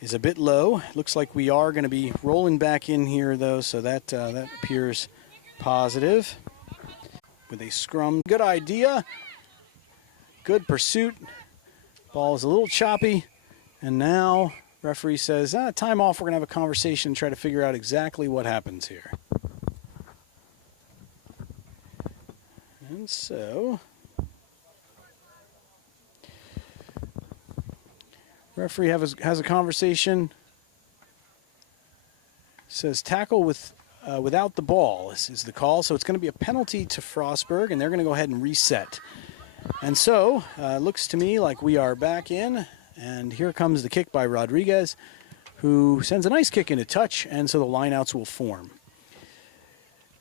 is a bit low. Looks like we are going to be rolling back in here, though, so that appears positive. With a scrum, good idea, good pursuit. Ball is a little choppy, and now referee says, time off. We're going to have a conversation and try to figure out exactly what happens here. And so, referee has a conversation. Says tackle without the ball is the call. So it's going to be a penalty to Frostburg, and they're going to go ahead and reset. And so, looks to me like we are back in, and here comes the kick by Rodriguez, who sends a nice kick into touch, and so the lineouts will form.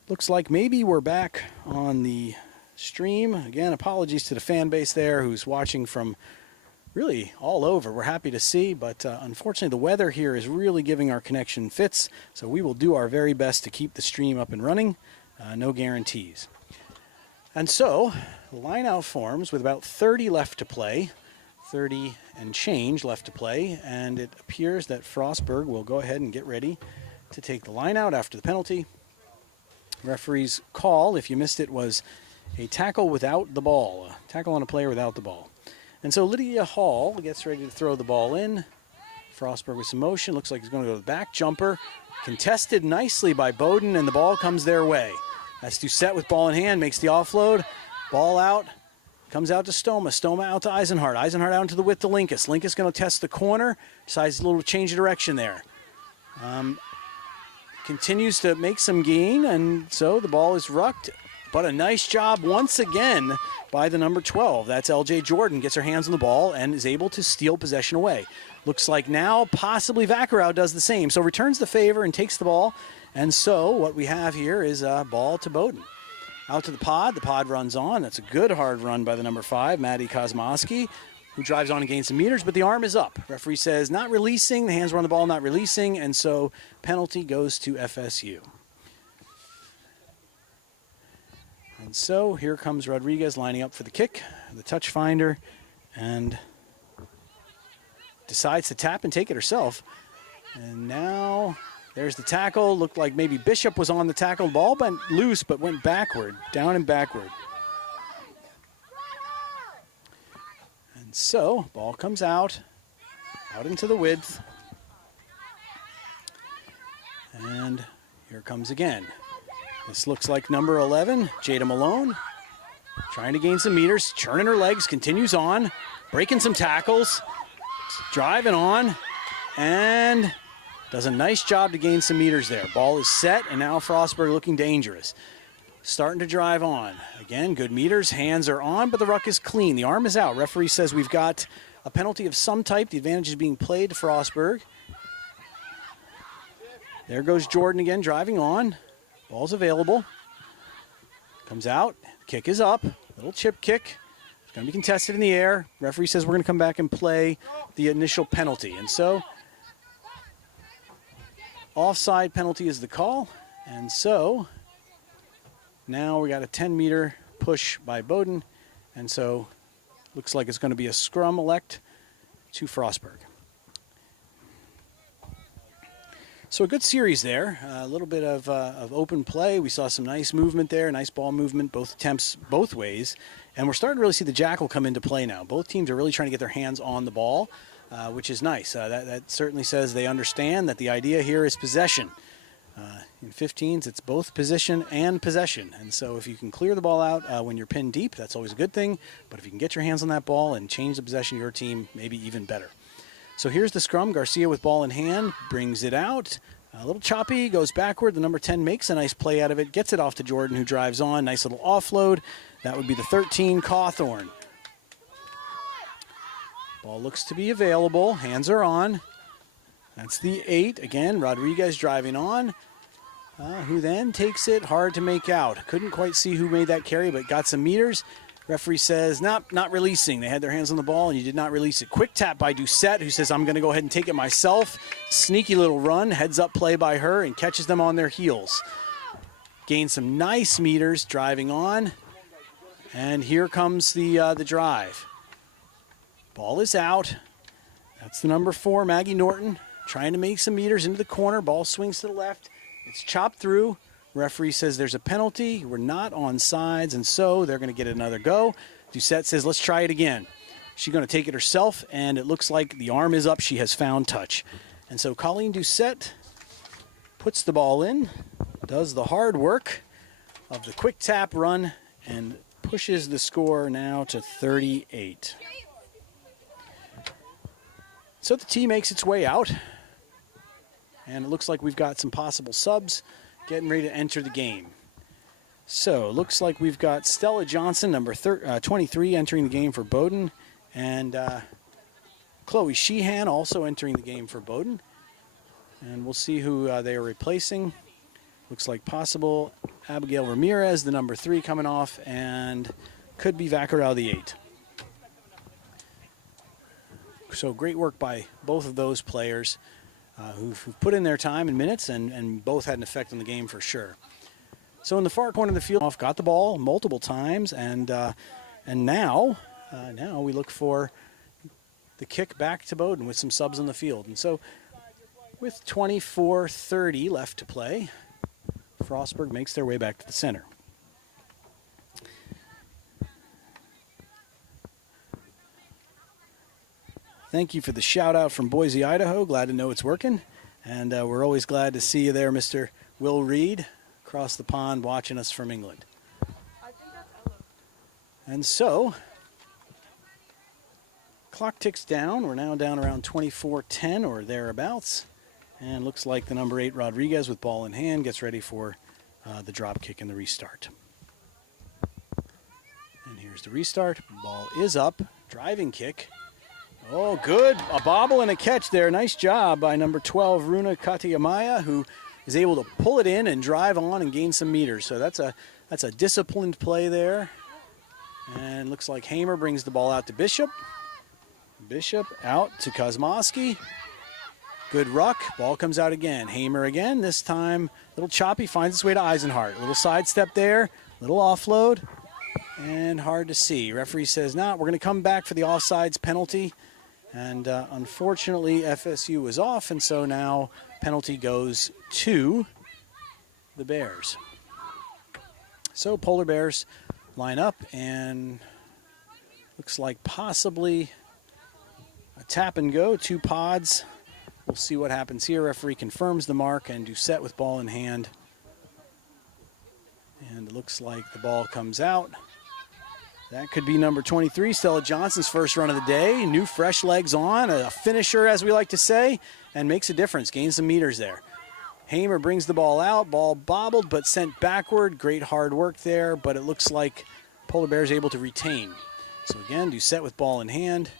Looks like maybe we're back on the stream. Again, apologies to the fan base there who's watching from really all over. We're happy to see, but unfortunately the weather here is really giving our connection fits, so we will do our very best to keep the stream up and running. No guarantees. And so, the line out forms with about 30 left to play, 30 and change left to play, and it appears that Frostburg will go ahead and get ready to take the line out after the penalty. Referee's call, if you missed it, was a tackle without the ball, a tackle on a player without the ball. And so Lydia Hall gets ready to throw the ball in. Frostburg with some motion, looks like he's going to go to the back jumper. Contested nicely by Bowden, and the ball comes their way. That's Doucette with ball in hand, makes the offload. Ball out, comes out to Stoma. Stoma out to Eisenhardt. Eisenhardt out into the width to Linkus. Linkus going to test the corner, decides a little change of direction there. Continues to make some gain, and so the ball is rucked. But a nice job once again by the number 12. That's LJ Jordan. Gets her hands on the ball and is able to steal possession away. Looks like now possibly Vacarau does the same. So returns the favor and takes the ball. And so what we have here is a ball to Bowden. Out to the pod. The pod runs on. That's a good hard run by the number 5, Maddie Kosmowski, who drives on and gains some meters, but the arm is up. Referee says not releasing. The hands were on the ball, not releasing. And so penalty goes to FSU. And so here comes Rodriguez lining up for the kick, the touch finder, and decides to tap and take it herself. And now there's the tackle. Looked like maybe Bishop was on the tackle. Ball went loose but went backward, down and backward. And so ball comes out into the width. And here comes again. This looks like number 11, Jada Malone, trying to gain some meters, churning her legs, continues on, breaking some tackles, driving on, and does a nice job to gain some meters there. Ball is set, and now Frostburg looking dangerous. Starting to drive on. Again, good meters, hands are on, but the ruck is clean. The arm is out. Referee says we've got a penalty of some type. The advantage is being played to Frostburg. There goes Jordan again, driving on. Ball's available. Comes out. Kick is up. Little chip kick. It's going to be contested in the air. Referee says we're going to come back and play the initial penalty. And so, offside penalty is the call. And so, now we got a 10-meter push by Bowden. And so, looks like it's going to be a scrum elect to Frostburg. So a good series there, a little bit of open play. We saw some nice movement there, nice ball movement, both attempts both ways. And we're starting to really see the jackal come into play now. Both teams are really trying to get their hands on the ball, which is nice. That certainly says they understand that the idea here is possession. In 15s, it's both position and possession. And so if you can clear the ball out when you're pinned deep, that's always a good thing. But if you can get your hands on that ball and change the possession of your team, maybe even better. So here's the scrum. Garcia with ball in hand, brings it out. A little choppy, goes backward. The number 10 makes a nice play out of it, gets it off to Jordan, who drives on. Nice little offload. That would be the 13, Cawthorn. Ball looks to be available. Hands are on. That's the 8. Again, Rodriguez driving on. Who then takes it. Hard to make out. Couldn't quite see who made that carry, but got some meters. Referee says, not releasing. They had their hands on the ball, and you did not release it. Quick tap by Doucette, who says, I'm going to go ahead and take it myself. Sneaky little run, heads-up play by her, and catches them on their heels. Gains some nice meters, driving on. And here comes the drive. Ball is out. That's the number 4, Maggie Norton. trying to make some meters into the corner. Ball swings to the left. It's chopped through. Referee says there's a penalty. We're not on sides, and so they're going to get another go. Doucette says, let's try it again. She's going to take it herself, and it looks like the arm is up. She has found touch. And so Colleen Doucette puts the ball in, does the hard work of the quick tap run, and pushes the score now to 38. So the tee makes its way out, and it looks like we've got some possible subs getting ready to enter the game. So it looks like we've got Stella Johnson, number 23, entering the game for Bowden, and Chloe Sheehan also entering the game for Bowden. And we'll see who they are replacing. Looks like possible Abigail Ramirez, the number 3, coming off, and could be Vacarel, the 8. So great work by both of those players who've put in their time and minutes, and both had an effect on the game for sure. So in the far corner of the field, got the ball multiple times, and now we look for the kick back to Bowden with some subs on the field. And so with 24:30 left to play, Frostburg makes their way back to the center. Thank you for the shout out from Boise, Idaho. Glad to know it's working. And we're always glad to see you there, Mr. Will Reed, across the pond watching us from England. And so, clock ticks down. We're now down around 24:10 or thereabouts. And looks like the number 8, Rodriguez, with ball in hand, gets ready for the drop kick and the restart. And here's the restart. Ball is up. Driving kick. Oh, good. A bobble and a catch there. Nice job by number 12, Runa Katayamaya, who is able to pull it in and drive on and gain some meters. So that's a disciplined play there. And looks like Hamer brings the ball out to Bishop. Bishop out to Kosmowski. Good ruck. Ball comes out again. Hamer again. This time, little choppy, finds its way to Eisenhart. Little sidestep there. Little offload. And hard to see. Referee says, nah, we're going to come back for the offsides penalty. And unfortunately, FSU was off, and so now penalty goes to the Bears. So Polar Bears line up, and looks like possibly a tap and go, 2 pods. We'll see what happens here. Referee confirms the mark, and Doucette with ball in hand. And it looks like the ball comes out. That could be number 23, Stella Johnson's first run of the day. New fresh legs on, a finisher as we like to say, and makes a difference, gains some meters there. Hamer brings the ball out, ball bobbled but sent backward. Great hard work there, but it looks like Polar Bears able to retain. So again, Doucette with ball in hand,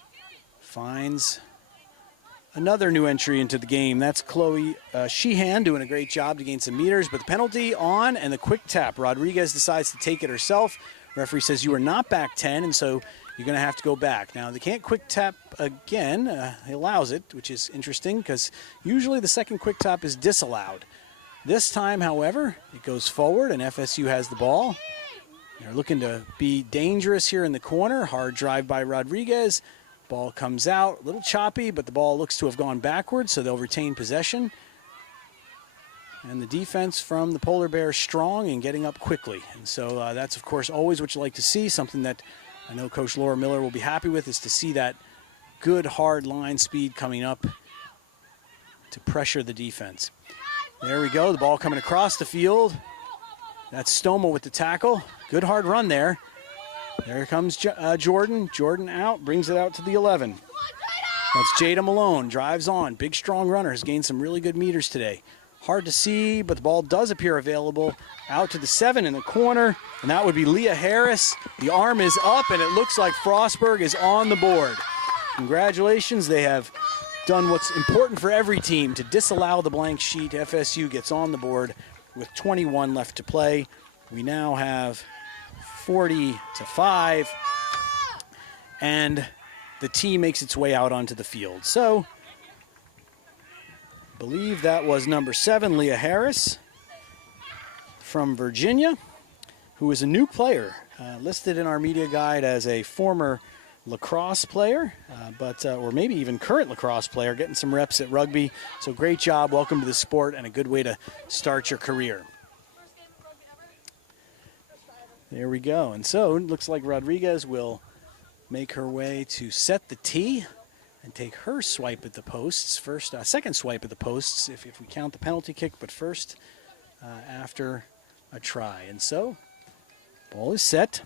finds another new entry into the game. That's Chloe Sheehan doing a great job to gain some meters, but the penalty on and the quick tap. Rodriguez decides to take it herself. Referee says you are not back 10, and so you're going to have to go back. Now, they can't quick tap again. He allows it, which is interesting because usually the second quick tap is disallowed. This time, however, it goes forward, and FSU has the ball. They're looking to be dangerous here in the corner. Hard drive by Rodriguez. Ball comes out, a little choppy, but the ball looks to have gone backwards, so they'll retain possession. And the defense from the Polar Bears strong and getting up quickly. And so that's, of course, always what you like to see. Something that I know Coach Laura Miller will be happy with is to see that good, hard line speed coming up to pressure the defense. There we go. The ball coming across the field. That's Stoma with the tackle. Good, hard run there. There comes Jordan. Jordan out, brings it out to the 11. That's Jada Malone. Drives on. Big, strong runner. Has gained some really good meters today. Hard to see, but the ball does appear available out to the 7 in the corner, and that would be Leah Harris. The arm is up, and it looks like Frostburg is on the board. Congratulations. They have done what's important for every team, to disallow the blank sheet. FSU gets on the board with 21 left to play. We now have 40-5, and the team makes its way out onto the field. So, believe that was number 7, Leah Harris from Virginia, who is a new player, listed in our media guide as a former lacrosse player, or maybe even current lacrosse player, getting some reps at rugby. So great job. Welcome to the sport and a good way to start your career. There we go. And so it looks like Rodriguez will make her way to set the tee and take her swipe at the posts. Second swipe at the posts if we count the penalty kick, but first after a try. And so ball is set.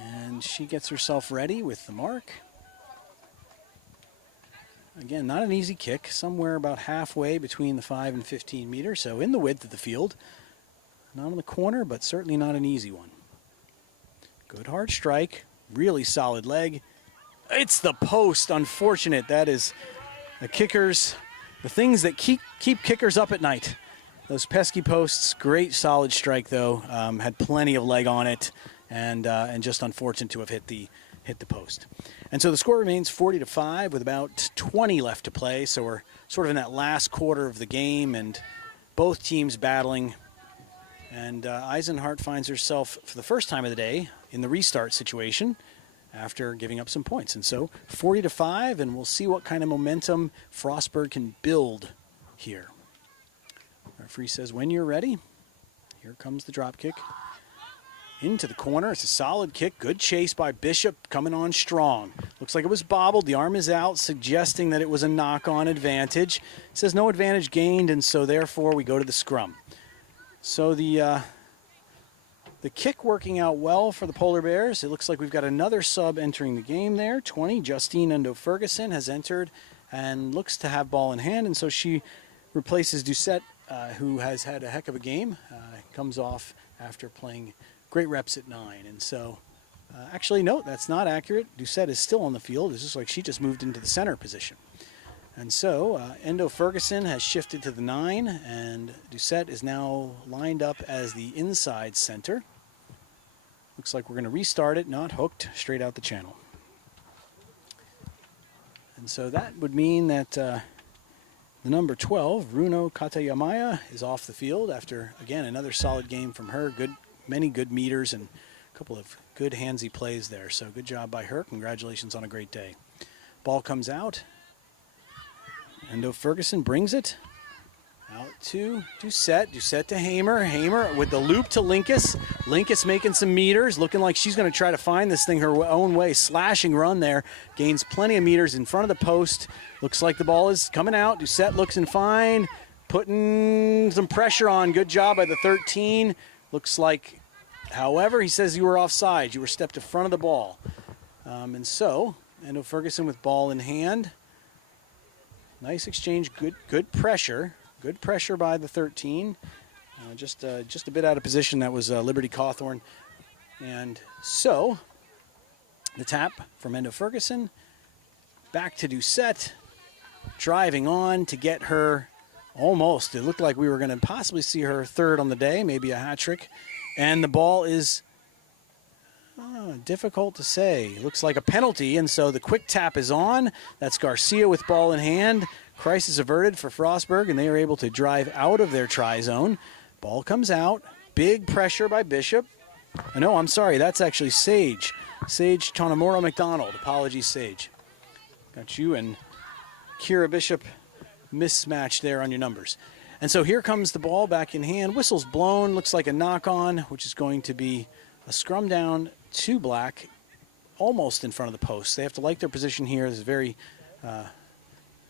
And she gets herself ready with the mark. Again, not an easy kick, somewhere about halfway between the 5 and 15 meters, so in the width of the field. Not on the corner, but certainly not an easy one. Good hard strike, really solid leg. It's the post, unfortunate. That is the things that keep kickers up at night. Those pesky posts, great solid strike though, had plenty of leg on it, and just unfortunate to have hit the post. And so the score remains 40-5 with about 20 left to play, so we're sort of in that last quarter of the game, and both teams battling. And Eisenhart finds herself, for the first time of the day, in the restart situation after giving up some points. And so 40-5, and we'll see what kind of momentum Frostburg can build here. Referee says, when you're ready. Here comes the drop kick. Into the corner. It's a solid kick. Good chase by Bishop, coming on strong. Looks like it was bobbled. The arm is out, suggesting that it was a knock-on advantage. It says no advantage gained, and so therefore we go to the scrum. So the kick working out well for the Polar Bears. It looks like we've got another sub entering the game there. 20, Justine Endo-Ferguson has entered and looks to have ball in hand, and so she replaces Doucette, who has had a heck of a game. Comes off after playing great reps at 9. And so, actually, no, that's not accurate. Doucette is still on the field. It's just like she just moved into the center position. And so Endo-Ferguson has shifted to the 9, and Doucette is now lined up as the inside center. Looks like we're going to restart it, not hooked, straight out the channel. And so that would mean that the number 12, Runo Katayamaya, is off the field after, again, another solid game from her. Many good meters and a couple of good handsy plays there. So good job by her. Congratulations on a great day. Ball comes out. Endo-Ferguson brings it out to Doucette. Doucette to Hamer. Hamer with the loop to Linkus. Linkus making some meters, looking like she's going to try to find this thing her own way. Slashing run there. Gains plenty of meters in front of the post. Looks like the ball is coming out. Doucette looks and fine. Putting some pressure on. Good job by the 13. Looks like, however, he says you were offside. You were stepped in front of the ball. And so, Endo-Ferguson with ball in hand. Nice exchange, good pressure. Good pressure by the 13. Just a bit out of position. That was Liberty Cawthorn. And so, the tap from Endo-Ferguson. Back to Doucette. Driving on to get her almost. It looked like we were going to possibly see her third on the day, maybe a hat trick. And the ball is difficult to say. Looks like a penalty, and so the quick tap is on. That's Garcia with ball in hand. Crisis averted for Frostburg, and they are able to drive out of their try zone. Ball comes out. Big pressure by Bishop. No, I'm sorry. That's actually Sage. Sage Tonomoro McDonald. Apologies, Sage. Got you and Kira Bishop mismatched there on your numbers. And so here comes the ball back in hand. Whistle's blown. Looks like a knock-on, which is going to be a scrum down to Black, almost in front of the post. They have to like their position here. There's a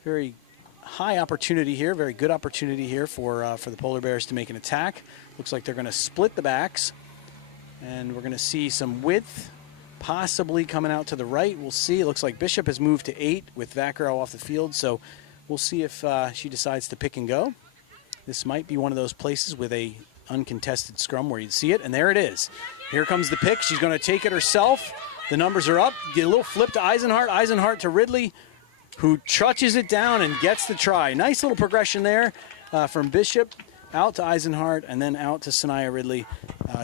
very high opportunity here, very good opportunity here for the Polar Bears to make an attack. Looks like they're going to split the backs, and we're going to see some width possibly coming out to the right. We'll see. It looks like Bishop has moved to 8 with Vaccaro off the field, so we'll see if she decides to pick and go. This might be one of those places with a uncontested scrum where you'd see it, and there it is. Here comes the pick. She's going to take it herself. The numbers are up. Get a little flip to Eisenhart. Eisenhart to Ridley, who trudges it down and gets the try. Nice little progression there from Bishop out to Eisenhart and then out to Sanaya Ridley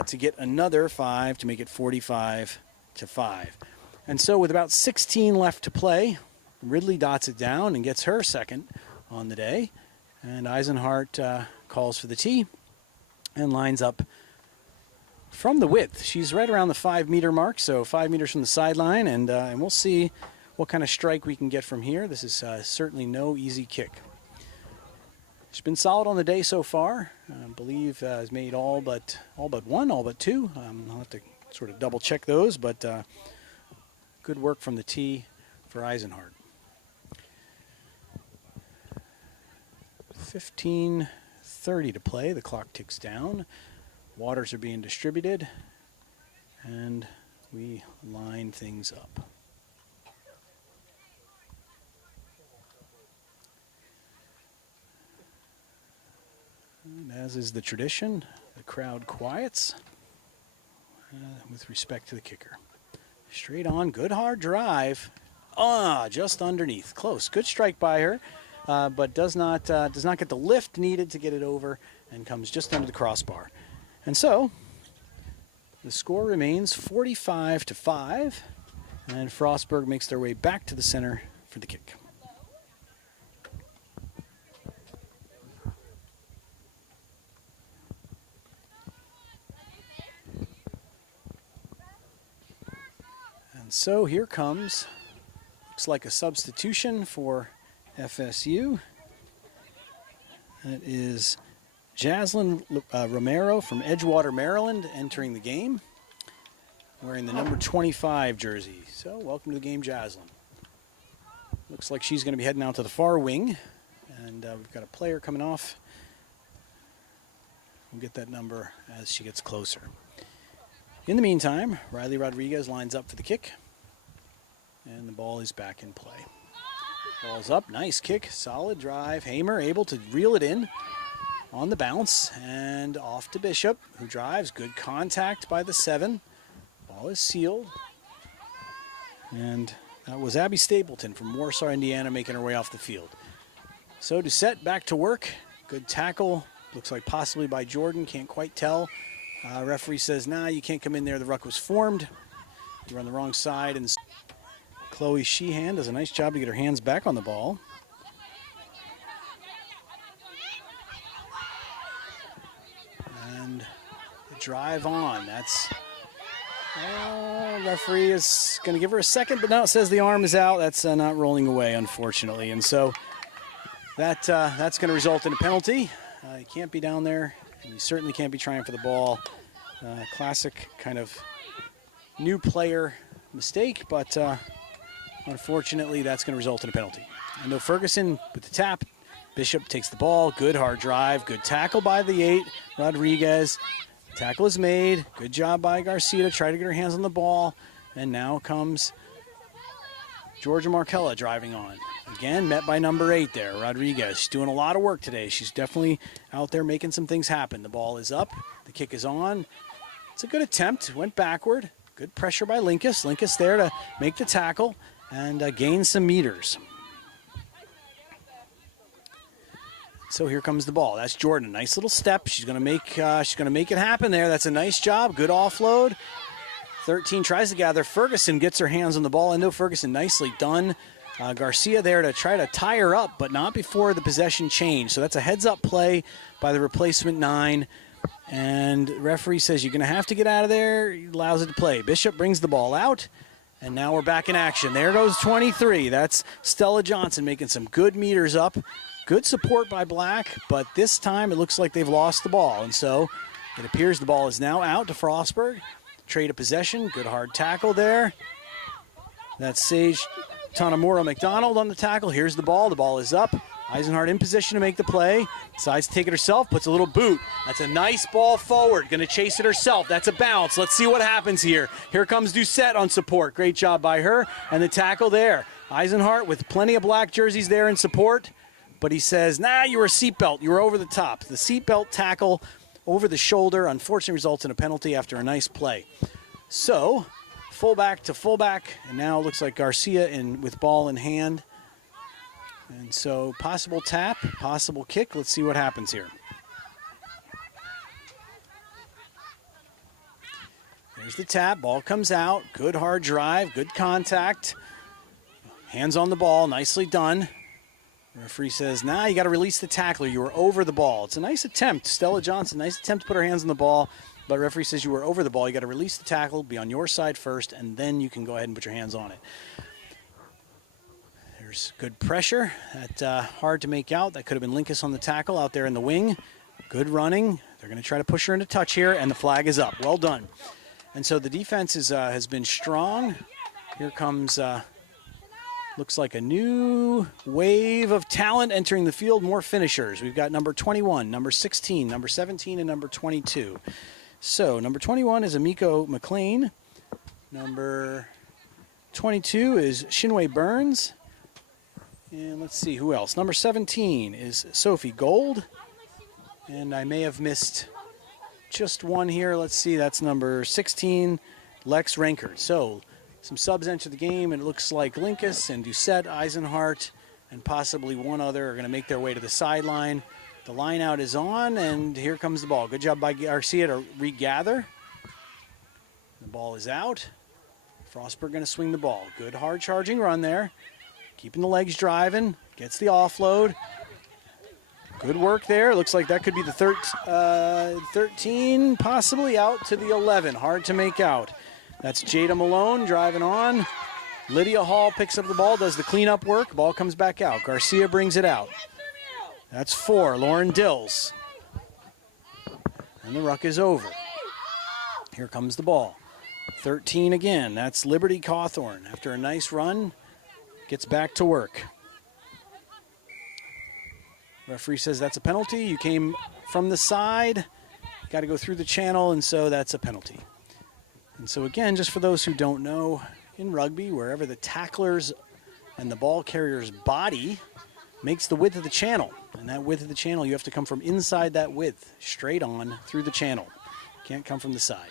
to get another 5 to make it 45-5. And so with about 16 left to play, Ridley dots it down and gets her second on the day. And Eisenhart calls for the tee and lines up from the width. She's right around the 5 meter mark, so 5 meters from the sideline, and we'll see what kind of strike we can get from here. This is certainly no easy kick. She's been solid on the day so far. I believe has made all but one, all but two. I'll have to sort of double check those, but good work from the tee for Eisenhart. 15:30 to play. The clock ticks down. Waters are being distributed, and we line things up. And as is the tradition, the crowd quiets with respect to the kicker. Straight on, good hard drive. Just underneath, close. Good strike by her, but does not get the lift needed to get it over, and comes just under the crossbar. And so the score remains 45-5, and Frostburg makes their way back to the center for the kick. And so here comes, looks like a substitution for FSU. That is Jaslyn Romero from Edgewater, Maryland, entering the game, wearing the number 25 jersey. So welcome to the game, Jaslyn. Looks like she's going to be heading out to the far wing, and we've got a player coming off. We'll get that number as she gets closer. In the meantime, Riley Rodriguez lines up for the kick, and the ball is back in play. Ball's up, nice kick, solid drive. Hamer able to reel it in on the bounce, and off to Bishop, who drives. Good contact by the 7. Ball is sealed. And that was Abby Stapleton from Warsaw, Indiana, making her way off the field. So Doucette back to work. Good tackle. Looks like possibly by Jordan. Can't quite tell. Referee says, nah, you can't come in there. The ruck was formed. You're on the wrong side. And Chloe Sheehan does a nice job to get her hands back on the ball. And the drive on. That's, referee is going to give her a second, but now it says the arm is out. That's not rolling away, unfortunately. And so that's going to result in a penalty. You can't be down there, and you certainly can't be trying for the ball. Classic kind of new player mistake, but unfortunately that's going to result in a penalty. And no Ferguson with the tap. Bishop takes the ball. Good hard drive. Good tackle by the 8. Rodriguez. Tackle is made. Good job by Garcia to try to get her hands on the ball. And now comes Georgia Markella driving on. Again, met by number 8 there, Rodriguez. She's doing a lot of work today. She's definitely out there making some things happen. The ball is up. The kick is on. It's a good attempt. Went backward. Good pressure by Linkus. Linkus there to make the tackle and gain some meters. So here comes the ball. That's Jordan. Nice little step. She's going to make it happen there. That's a nice job. Good offload. 13 tries to gather. Ferguson gets her hands on the ball. Endo Ferguson, nicely done. Garcia there to try to tie her up, but not before the possession change. So that's a heads-up play by the replacement 9. And referee says you're going to have to get out of there. He allows it to play. Bishop brings the ball out. And now we're back in action. There goes 23. That's Stella Johnson making some good meters up. Good support by Black, but this time it looks like they've lost the ball. And so it appears the ball is now out to Frostburg. Trade of possession. Good hard tackle there. That's Sage Tanamura McDonald on the tackle. Here's the ball. The ball is up. Eisenhart in position to make the play. Decides to take it herself. Puts a little boot. That's a nice ball forward. Going to chase it herself. That's a bounce. Let's see what happens here. Here comes Doucette on support. Great job by her. And the tackle there. Eisenhart with plenty of black jerseys there in support. But he says, nah, you were a seatbelt. You were over the top. The seatbelt tackle over the shoulder unfortunately results in a penalty after a nice play. So fullback to fullback. And now it looks like Garcia with ball in hand. And so possible tap, possible kick. Let's see what happens here. There's the tap. Ball comes out. Good hard drive. Good contact. Hands on the ball. Nicely done. Referee says, nah, you got to release the tackler. You were over the ball. It's a nice attempt. Stella Johnson, nice attempt to put her hands on the ball. but referee says you were over the ball. You got to release the tackle, be on your side first, and then you can go ahead and put your hands on it. There's good pressure. That hard to make out. That could have been Linkus on the tackle out there in the wing. Good running. They're going to try to push her into touch here, and the flag is up. Well done. And so the defense has been strong. Here comes, looks like a new wave of talent entering the field, more finishers. We've got number 21, number 16, number 17, and number 22. So number 21 is Amiko McLean. Number 22 is Shinwei Burns. And let's see who else. Number 17 is Sophie Gold. And I may have missed just one here. Let's see, that's number 16, Lex Rankert. So some subs enter the game, and it looks like Linkus and Doucette, Eisenhart, and possibly one other are going to make their way to the sideline. The line out is on, and here comes the ball. Good job by Garcia to regather. The ball is out. Frostburg going to swing the ball. Good hard charging run there. Keeping the legs driving. Gets the offload. Good work there. Looks like that could be the 13, possibly out to the 11. Hard to make out. That's Jada Malone driving on. Lydia Hall picks up the ball, does the cleanup work. Ball comes back out. Garcia brings it out. That's 4, Lauren Dills. And the ruck is over. Here comes the ball. 13 again. That's Liberty Cawthorn. After a nice run, gets back to work. Referee says that's a penalty. You came from the side, got to go through the channel, and so that's a penalty. And so again, just for those who don't know, in rugby, wherever the tackler's and the ball carrier's body makes the width of the channel, and that width of the channel, you have to come from inside that width, straight on through the channel. Can't come from the side.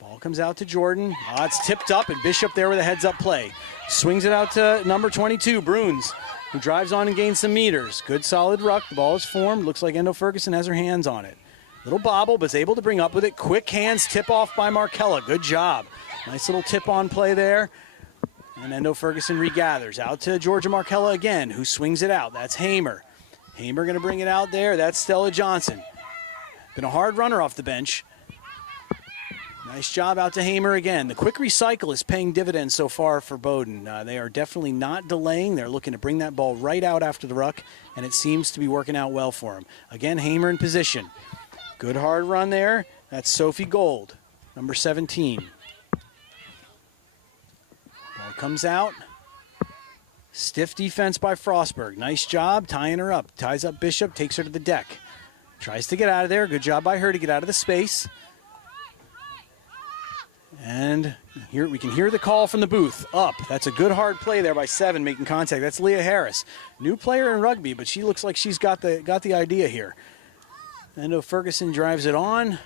Ball comes out to Jordan. It's tipped up, and Bishop there with a heads-up play. Swings it out to number 22, Bruns, who drives on and gains some meters. Good solid ruck. The ball is formed. Looks like Endo Ferguson has her hands on it. Little bobble, but is able to bring up with it. Quick hands, tip off by Markella. Good job. Nice little tip-on play there. And Endo Ferguson regathers. Out to Georgia Markella again, who swings it out. That's Hamer. Hamer going to bring it out there. That's Stella Johnson. Been a hard runner off the bench. Nice job out to Hamer again. The quick recycle is paying dividends so far for Bowden. They are definitely not delaying. They're looking to bring that ball right out after the ruck, and it seems to be working out well for them. Again, Hamer in position. Good hard run there. That's Sophie Gold, number 17. Ball comes out. Stiff defense by Frostburg. Nice job tying her up. Ties up Bishop, takes her to the deck. Tries to get out of there. Good job by her to get out of the space. And here we can hear the call from the booth. Up. That's a good hard play there by 7 making contact. That's Leah Harris. New player in rugby, but she looks like she's got the idea here. Endo Ferguson drives it on.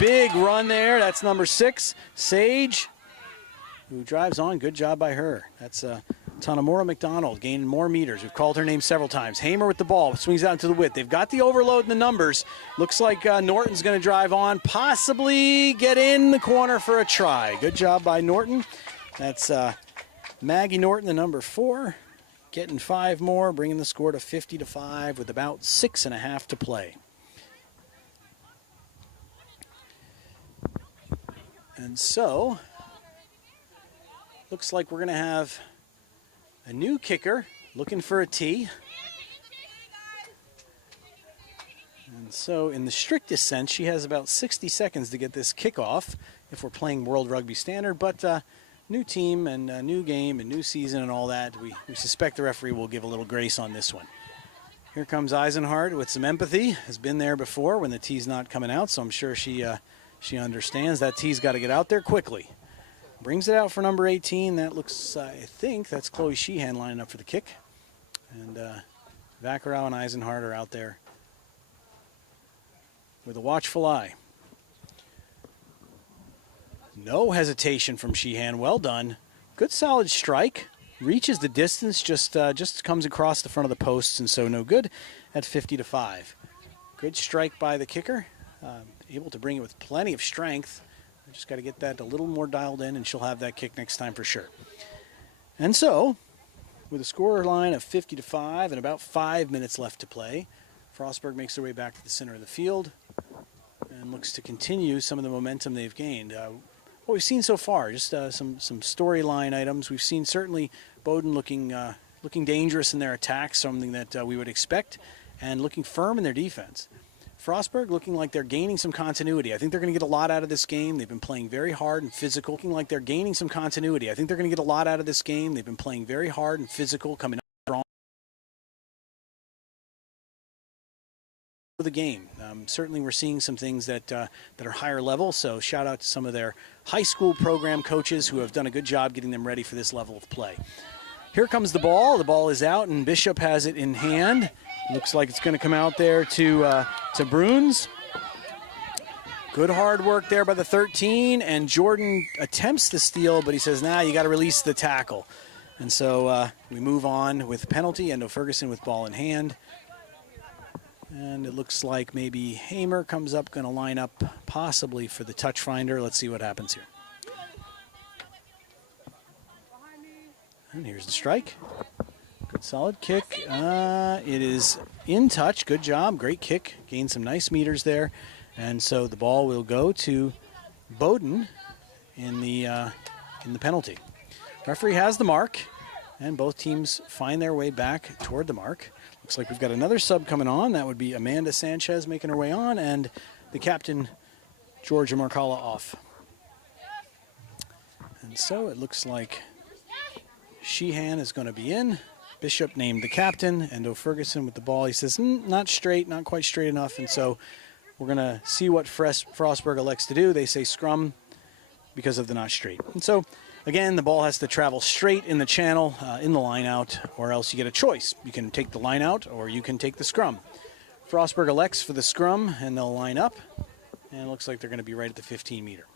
Big run there. That's number 6, Sage, who drives on. Good job by her. That's Tanamura McDonald gaining more meters. We've called her name several times. Hamer with the ball. Swings out into the width. They've got the overload in the numbers. Looks like Norton's going to drive on. Possibly get in the corner for a try. Good job by Norton. That's Maggie Norton, the number 4. Getting 5 more, bringing the score to 50-5 with about 6.5 to play. And so, looks like we're going to have a new kicker looking for a tee. And so in the strictest sense, she has about 60 seconds to get this kickoff if we're playing World Rugby Standard. But new team and new game and new season and all that, we suspect the referee will give a little grace on this one. Here comes Eisenhart with some empathy. Has been there before when the tee's not coming out, so I'm sure she understands that tee's got to get out there quickly. Brings it out for number 18. That looks, I think, that's Chloe Sheehan lining up for the kick. And Vacarau and Eisenhart are out there with a watchful eye. No hesitation from Sheehan. Well done. Good solid strike. Reaches the distance, just comes across the front of the posts, and so no good at 50-5. Good strike by the kicker. Able to bring it with plenty of strength. Just got to get that a little more dialed in, and she'll have that kick next time for sure. And so, with a score line of 50-5 and about 5 minutes left to play, Frostburg makes their way back to the center of the field. And and looks to continue some of the momentum they've gained. What we've seen so far, just some storyline items. We've seen certainly Bowden looking dangerous in their attacks, something that we would expect, and looking firm in their defense. Frostburg looking like they're gaining some continuity. I think they're going to get a lot out of this game. They've been playing very hard and physical. Looking like they're gaining some continuity. I think they're going to get a lot out of this game. They've been playing very hard and physical, coming up strong for the game. Certainly we're seeing some things that are higher level, so shout out to some of their high school program coaches who have done a good job getting them ready for this level of play. Here comes the ball. The ball is out, and Bishop has it in hand. Looks like it's going to come out there to Bruns. Good hard work there by the 13, and Jordan attempts the steal, but he says, nah, you got to release the tackle. And so we move on with penalty. Endo Ferguson with ball in hand. And it looks like maybe Hamer comes up, going to line up possibly for the touch finder. Let's see what happens here. And here's the strike. Good solid kick. It is in touch. Good job. Great kick. Gained some nice meters there. And so the ball will go to Bowden in the penalty. Referee has the mark, and both teams find their way back toward the mark. Looks like we've got another sub coming on. That would be Amanda Sanchez making her way on, and the captain, Georgia Marcala, off. And so it looks like Sheehan is going to be in. Bishop named the captain. Endo Ferguson with the ball. He says, not straight, not quite straight enough. And so we're going to see what Frostburg elects to do. They say scrum because of the not straight. And so, again, the ball has to travel straight in the channel, in the line out, or else you get a choice. You can take the line out, or you can take the scrum. Frostburg elects for the scrum, and they'll line up. And it looks like they're going to be right at the 15-meter.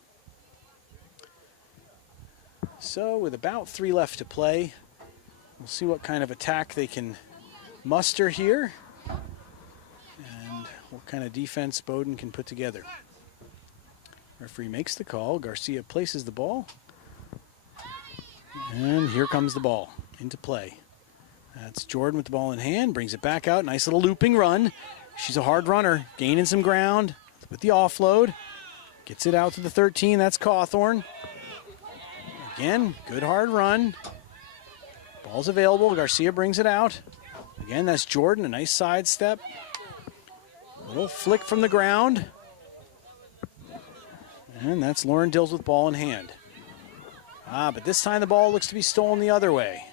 So with about 3 left to play, we'll see what kind of attack they can muster here and what kind of defense Bowden can put together. Referee makes the call. Garcia places the ball. And here comes the ball into play. That's Jordan with the ball in hand, brings it back out. Nice little looping run. She's a hard runner, gaining some ground with the offload. Gets it out to the 13. That's Cawthorn. Again, good hard run. Ball's available. Garcia brings it out. Again, that's Jordan, a nice sidestep. Little flick from the ground. And that's Lauren Dills with ball in hand. But this time the ball looks to be stolen the other way.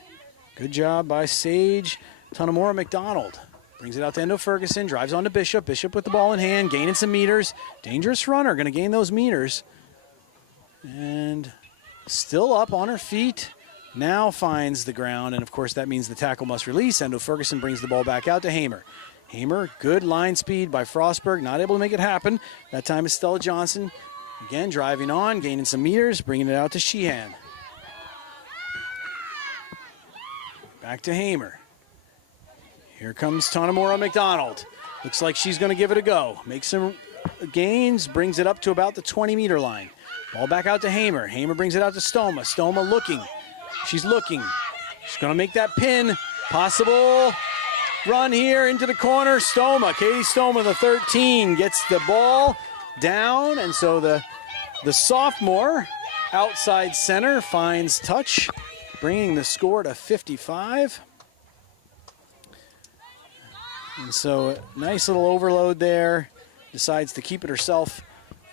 Good job by Sage Tanamora McDonald. Brings it out to Endo Ferguson, drives on to Bishop. Bishop with the ball in hand, gaining some meters. Dangerous runner, going to gain those meters. And still up on her feet, now finds the ground, and of course that means the tackle must release. Endo Ferguson brings the ball back out to Hamer. Hamer, good line speed by Frostburg, not able to make it happen. That time is Stella Johnson. Again, driving on, gaining some meters, bringing it out to Sheehan. Back to Hamer. Here comes Tanamora McDonald. Looks like she's going to give it a go. Makes some gains, brings it up to about the 20-meter line. Ball back out to Hamer. Hamer brings it out to Stoma. Stoma looking. She's looking. She's going to make that pin. Possible run here into the corner. Stoma, Katie Stoma, the 13, gets the ball down. And so the sophomore outside center finds touch, bringing the score to 55. And so nice little overload there. Decides to keep it herself.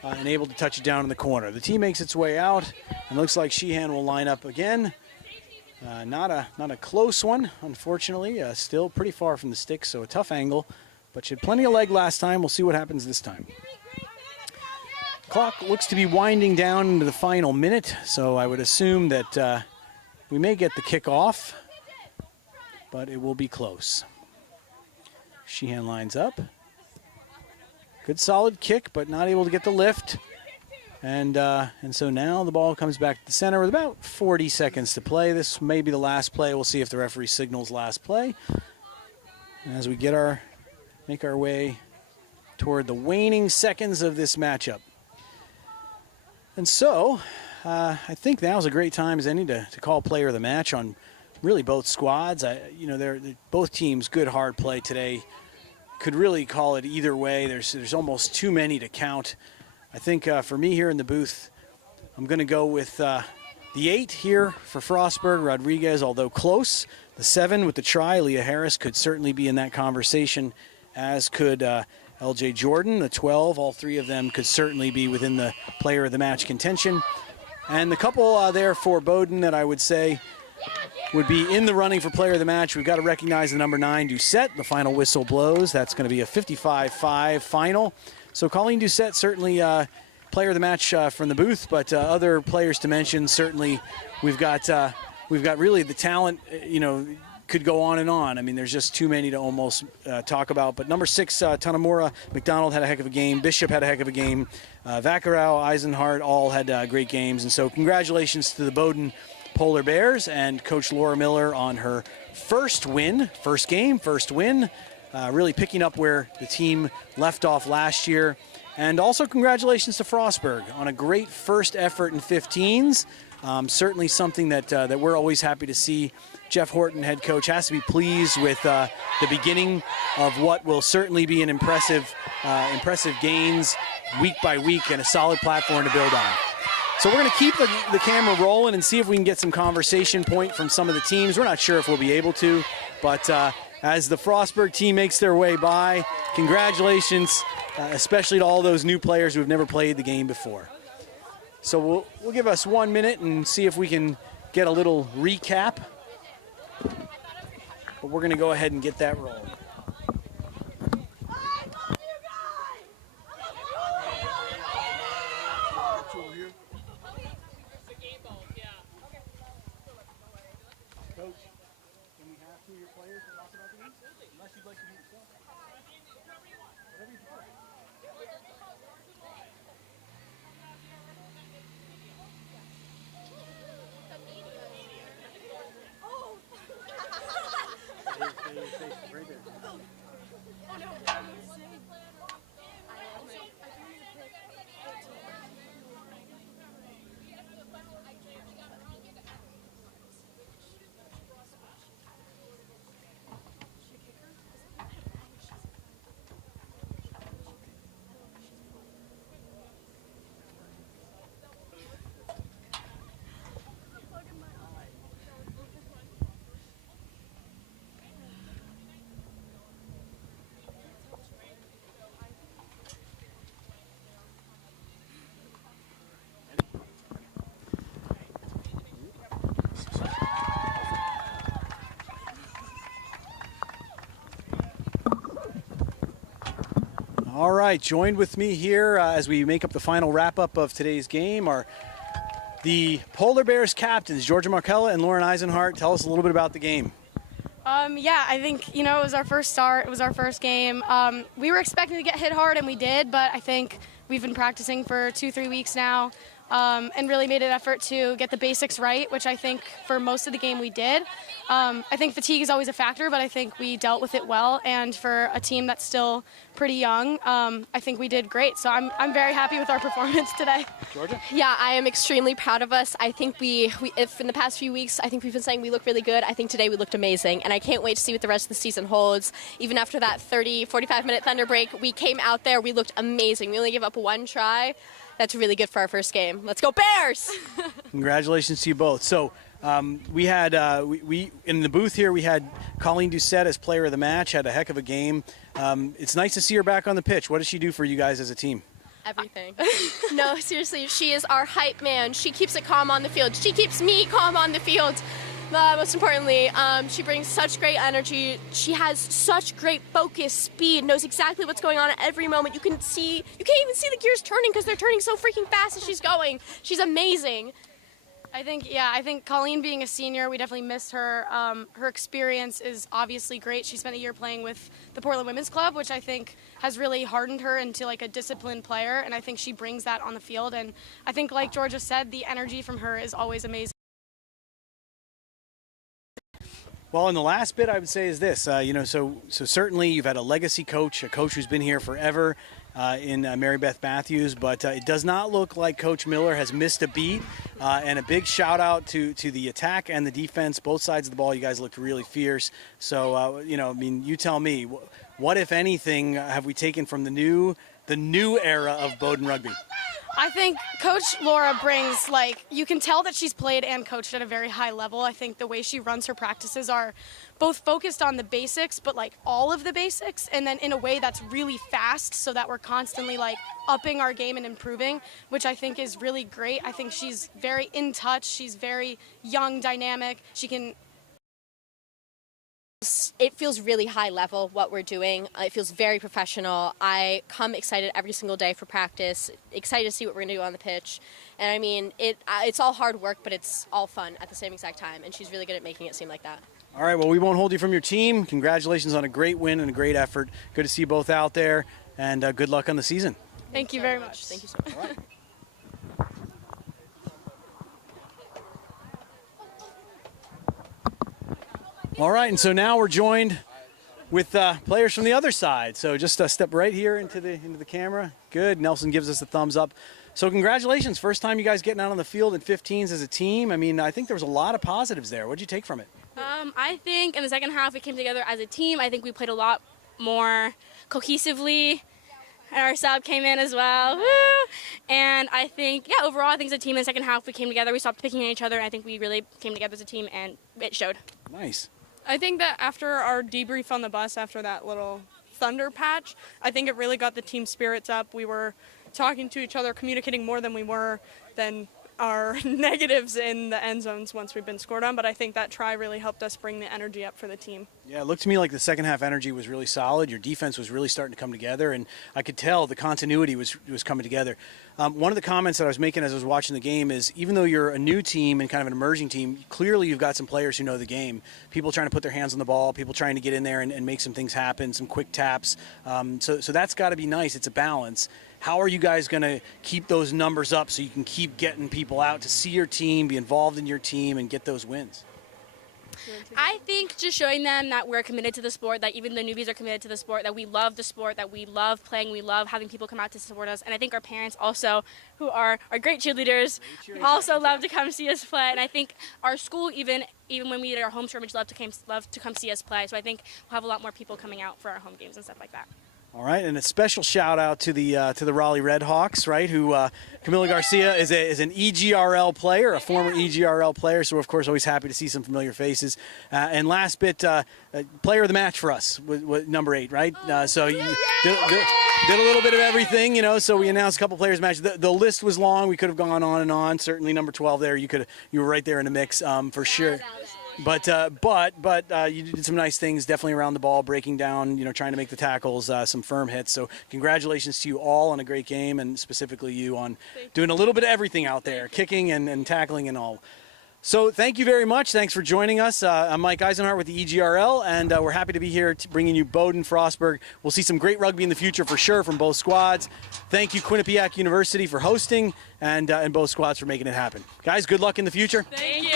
And able to touch it down in the corner. The team makes its way out, and looks like Sheehan will line up again. Not a close one, unfortunately. Still pretty far from the stick, so a tough angle. But she had plenty of leg last time. We'll see what happens this time. Clock looks to be winding down into the final minute, so I would assume that we may get the kickoff, but it will be close. Sheehan lines up. Good solid kick, but not able to get the lift. And so now the ball comes back to the center with about 40 seconds to play. This may be the last play. We'll see if the referee signals last play. And as we make our way toward the waning seconds of this matchup. And so I think now is a great time as any to call player of the match on really both squads. They're both teams good hard play today. could really call it either way. There's almost too many to count. I think for me here in the booth, I'm going to go with the 8 here for Frostburg, Rodriguez, although close. The 7 with the try, Leah Harris, could certainly be in that conversation, as could LJ Jordan. The 12, all 3 of them could certainly be within the player of the match contention. And the couple there for Bowden that I would say would be in the running for player of the match. We've got to recognize the number 9, Doucette. The final whistle blows. That's going to be a 55-5 final. So Colleen Doucette certainly player of the match from the booth, but other players to mention, certainly we've got really the talent, could go on and on. I mean, there's just too many to almost talk about. But number 6, Tanamura McDonald had a heck of a game. Bishop had a heck of a game. Vacarau, Eisenhart all had great games. And so congratulations to the Bowden Polar Bears and Coach Laura Miller on her first win, first game, first win, really picking up where the team left off last year. And also congratulations to Frostburg on a great first effort in 15s. Certainly something that we're always happy to see. Jeff Horton, head coach, has to be pleased with the beginning of what will certainly be an impressive gains week by week and a solid platform to build on. So we're going to keep the camera rolling and see if we can get some conversation point from some of the teams. We're not sure if we'll be able to, but as the Frostburg team makes their way by, congratulations, especially to all those new players who have never played the game before. So we'll give us 1 minute and see if we can get a little recap. But we're going to go ahead and get that rolling. All right, joined with me here as we make up the final wrap-up of today's game are the Polar Bears captains, Georgia Markella and Lauren Eisenhart. Tell us a little bit about the game. Yeah, I think, it was our first start. It was our first game. We were expecting to get hit hard, and we did, but I think we've been practicing for 2-3 weeks now and really made an effort to get the basics right, which I think for most of the game we did. I think fatigue is always a factor, but I think we dealt with it well, and for a team that's still pretty young, I think we did great. So I'm very happy with our performance today. Georgia? Yeah, I am extremely proud of us. I think if in the past few weeks, I think we've been saying we look really good. I think today we looked amazing, and I can't wait to see what the rest of the season holds. Even after that 45-minute thunder break, we came out there, we looked amazing. We only gave up 1 try. That's really good for our first game. Let's go Bears! Congratulations to you both. So we had we in the booth here, we had Colleen Doucette as player of the match, had a heck of a game. It's nice to see her back on the pitch. What does she do for you guys as a team? Everything. No, seriously, she is our hype man. She keeps it calm on the field. She keeps me calm on the field. Most importantly, she brings such great energy. She has such great focus, speed, knows exactly what's going on at every moment. You can't even see the gears turning because they're turning so freaking fast as she's going. She's amazing. I think Colleen being a senior, we definitely missed her. Her experience is obviously great. She spent a year playing with the Portland Women's Club, which I think has really hardened her into like a disciplined player, and I think she brings that on the field. And I think, like Georgia said, the energy from her is always amazing. Well, in the last bit, I would say is this, so certainly you've had a legacy coach, a coach who's been here forever in Mary Beth Matthews, but it does not look like Coach Miller has missed a beat. And a big shout out to the attack and the defense, both sides of the ball. You guys looked really fierce. So, you tell me, What, if anything, have we taken from the new era of Bowden rugby? I think Coach Laura brings, you can tell that she's played and coached at a very high level. I think the way she runs her practices are both focused on the basics, but all of the basics, and then in a way that's really fast so that we're constantly upping our game and improving, which I think is really great. I think she's very in touch. She's very young, dynamic. She can. It feels really high level what we're doing. It feels very professional. I come excited every single day for practice, excited to see what we're going to do on the pitch. And I mean, it's all hard work, but it's all fun at the same exact time. And she's really good at making it seem like that. All right, well, we won't hold you from your team. Congratulations on a great win and a great effort. Good to see you both out there, and good luck on the season. Thank you very much. Thank you so much. All right. All right, and so now we're joined with players from the other side. So just step right here into the camera. Good. Nelson gives us a thumbs up. So congratulations. First time you guys getting out on the field in 15s as a team. I mean, I think there was a lot of positives there. What did you take from it? I think in the second half we came together as a team. I think we played a lot more cohesively. And our sub came in as well. Woo! And I think, overall, I think as a team in the second half we came together. We stopped picking at each other. And I think we really came together as a team, and it showed. Nice. I think that after our debrief on the bus, after that little thunder patch, I think it really got the team spirits up. We were talking to each other, communicating more than our negatives in the end zones once we've been scored on, but I think that try really helped us bring the energy up for the team. Yeah, it looked to me like the second half energy was really solid. Your defense was really starting to come together, and I could tell the continuity was coming together. One of the comments that I was making as I was watching the game is, even though you're a new team and kind of an emerging team, clearly you've got some players who know the game. People trying to put their hands on the ball, people trying to get in there and make some things happen, some quick taps. So that's got to be nice. It's a balance. How are you guys going to keep those numbers up so you can keep getting people out to see your team, be involved in your team, and get those wins? I think just showing them that we're committed to the sport, that even the newbies are committed to the sport, that we love the sport, that we love playing, we love having people come out to support us. And I think our parents also, who are great cheerleaders, also love to come see us play. And I think our school, even when we did our home scrimmage, love to come see us play. So I think we'll have a lot more people coming out for our home games and stuff like that. All right, and a special shout out to the Raleigh Redhawks, right? Who Camila Garcia is an EGRL player, a former EGRL player. So we're of course always happy to see some familiar faces. And last bit, player of the match for us, was number 8, right? So you did a little bit of everything, So we announced a couple players match. The list was long. We could have gone on and on. Certainly number 12 there, you were right there in the mix for sure. But you did some nice things, definitely around the ball, breaking down, trying to make the tackles, some firm hits. So congratulations to you all on a great game, and specifically you on doing a little bit of everything out there, kicking and tackling and all. So thank you very much. Thanks for joining us. I'm Mike Eisenhart with the EGRL, and we're happy to be here bringing you Bowden, Frostburg. We'll see some great rugby in the future for sure from both squads. Thank you, Quinnipiac University, for hosting, and both squads for making it happen. Guys, good luck in the future. Thank you.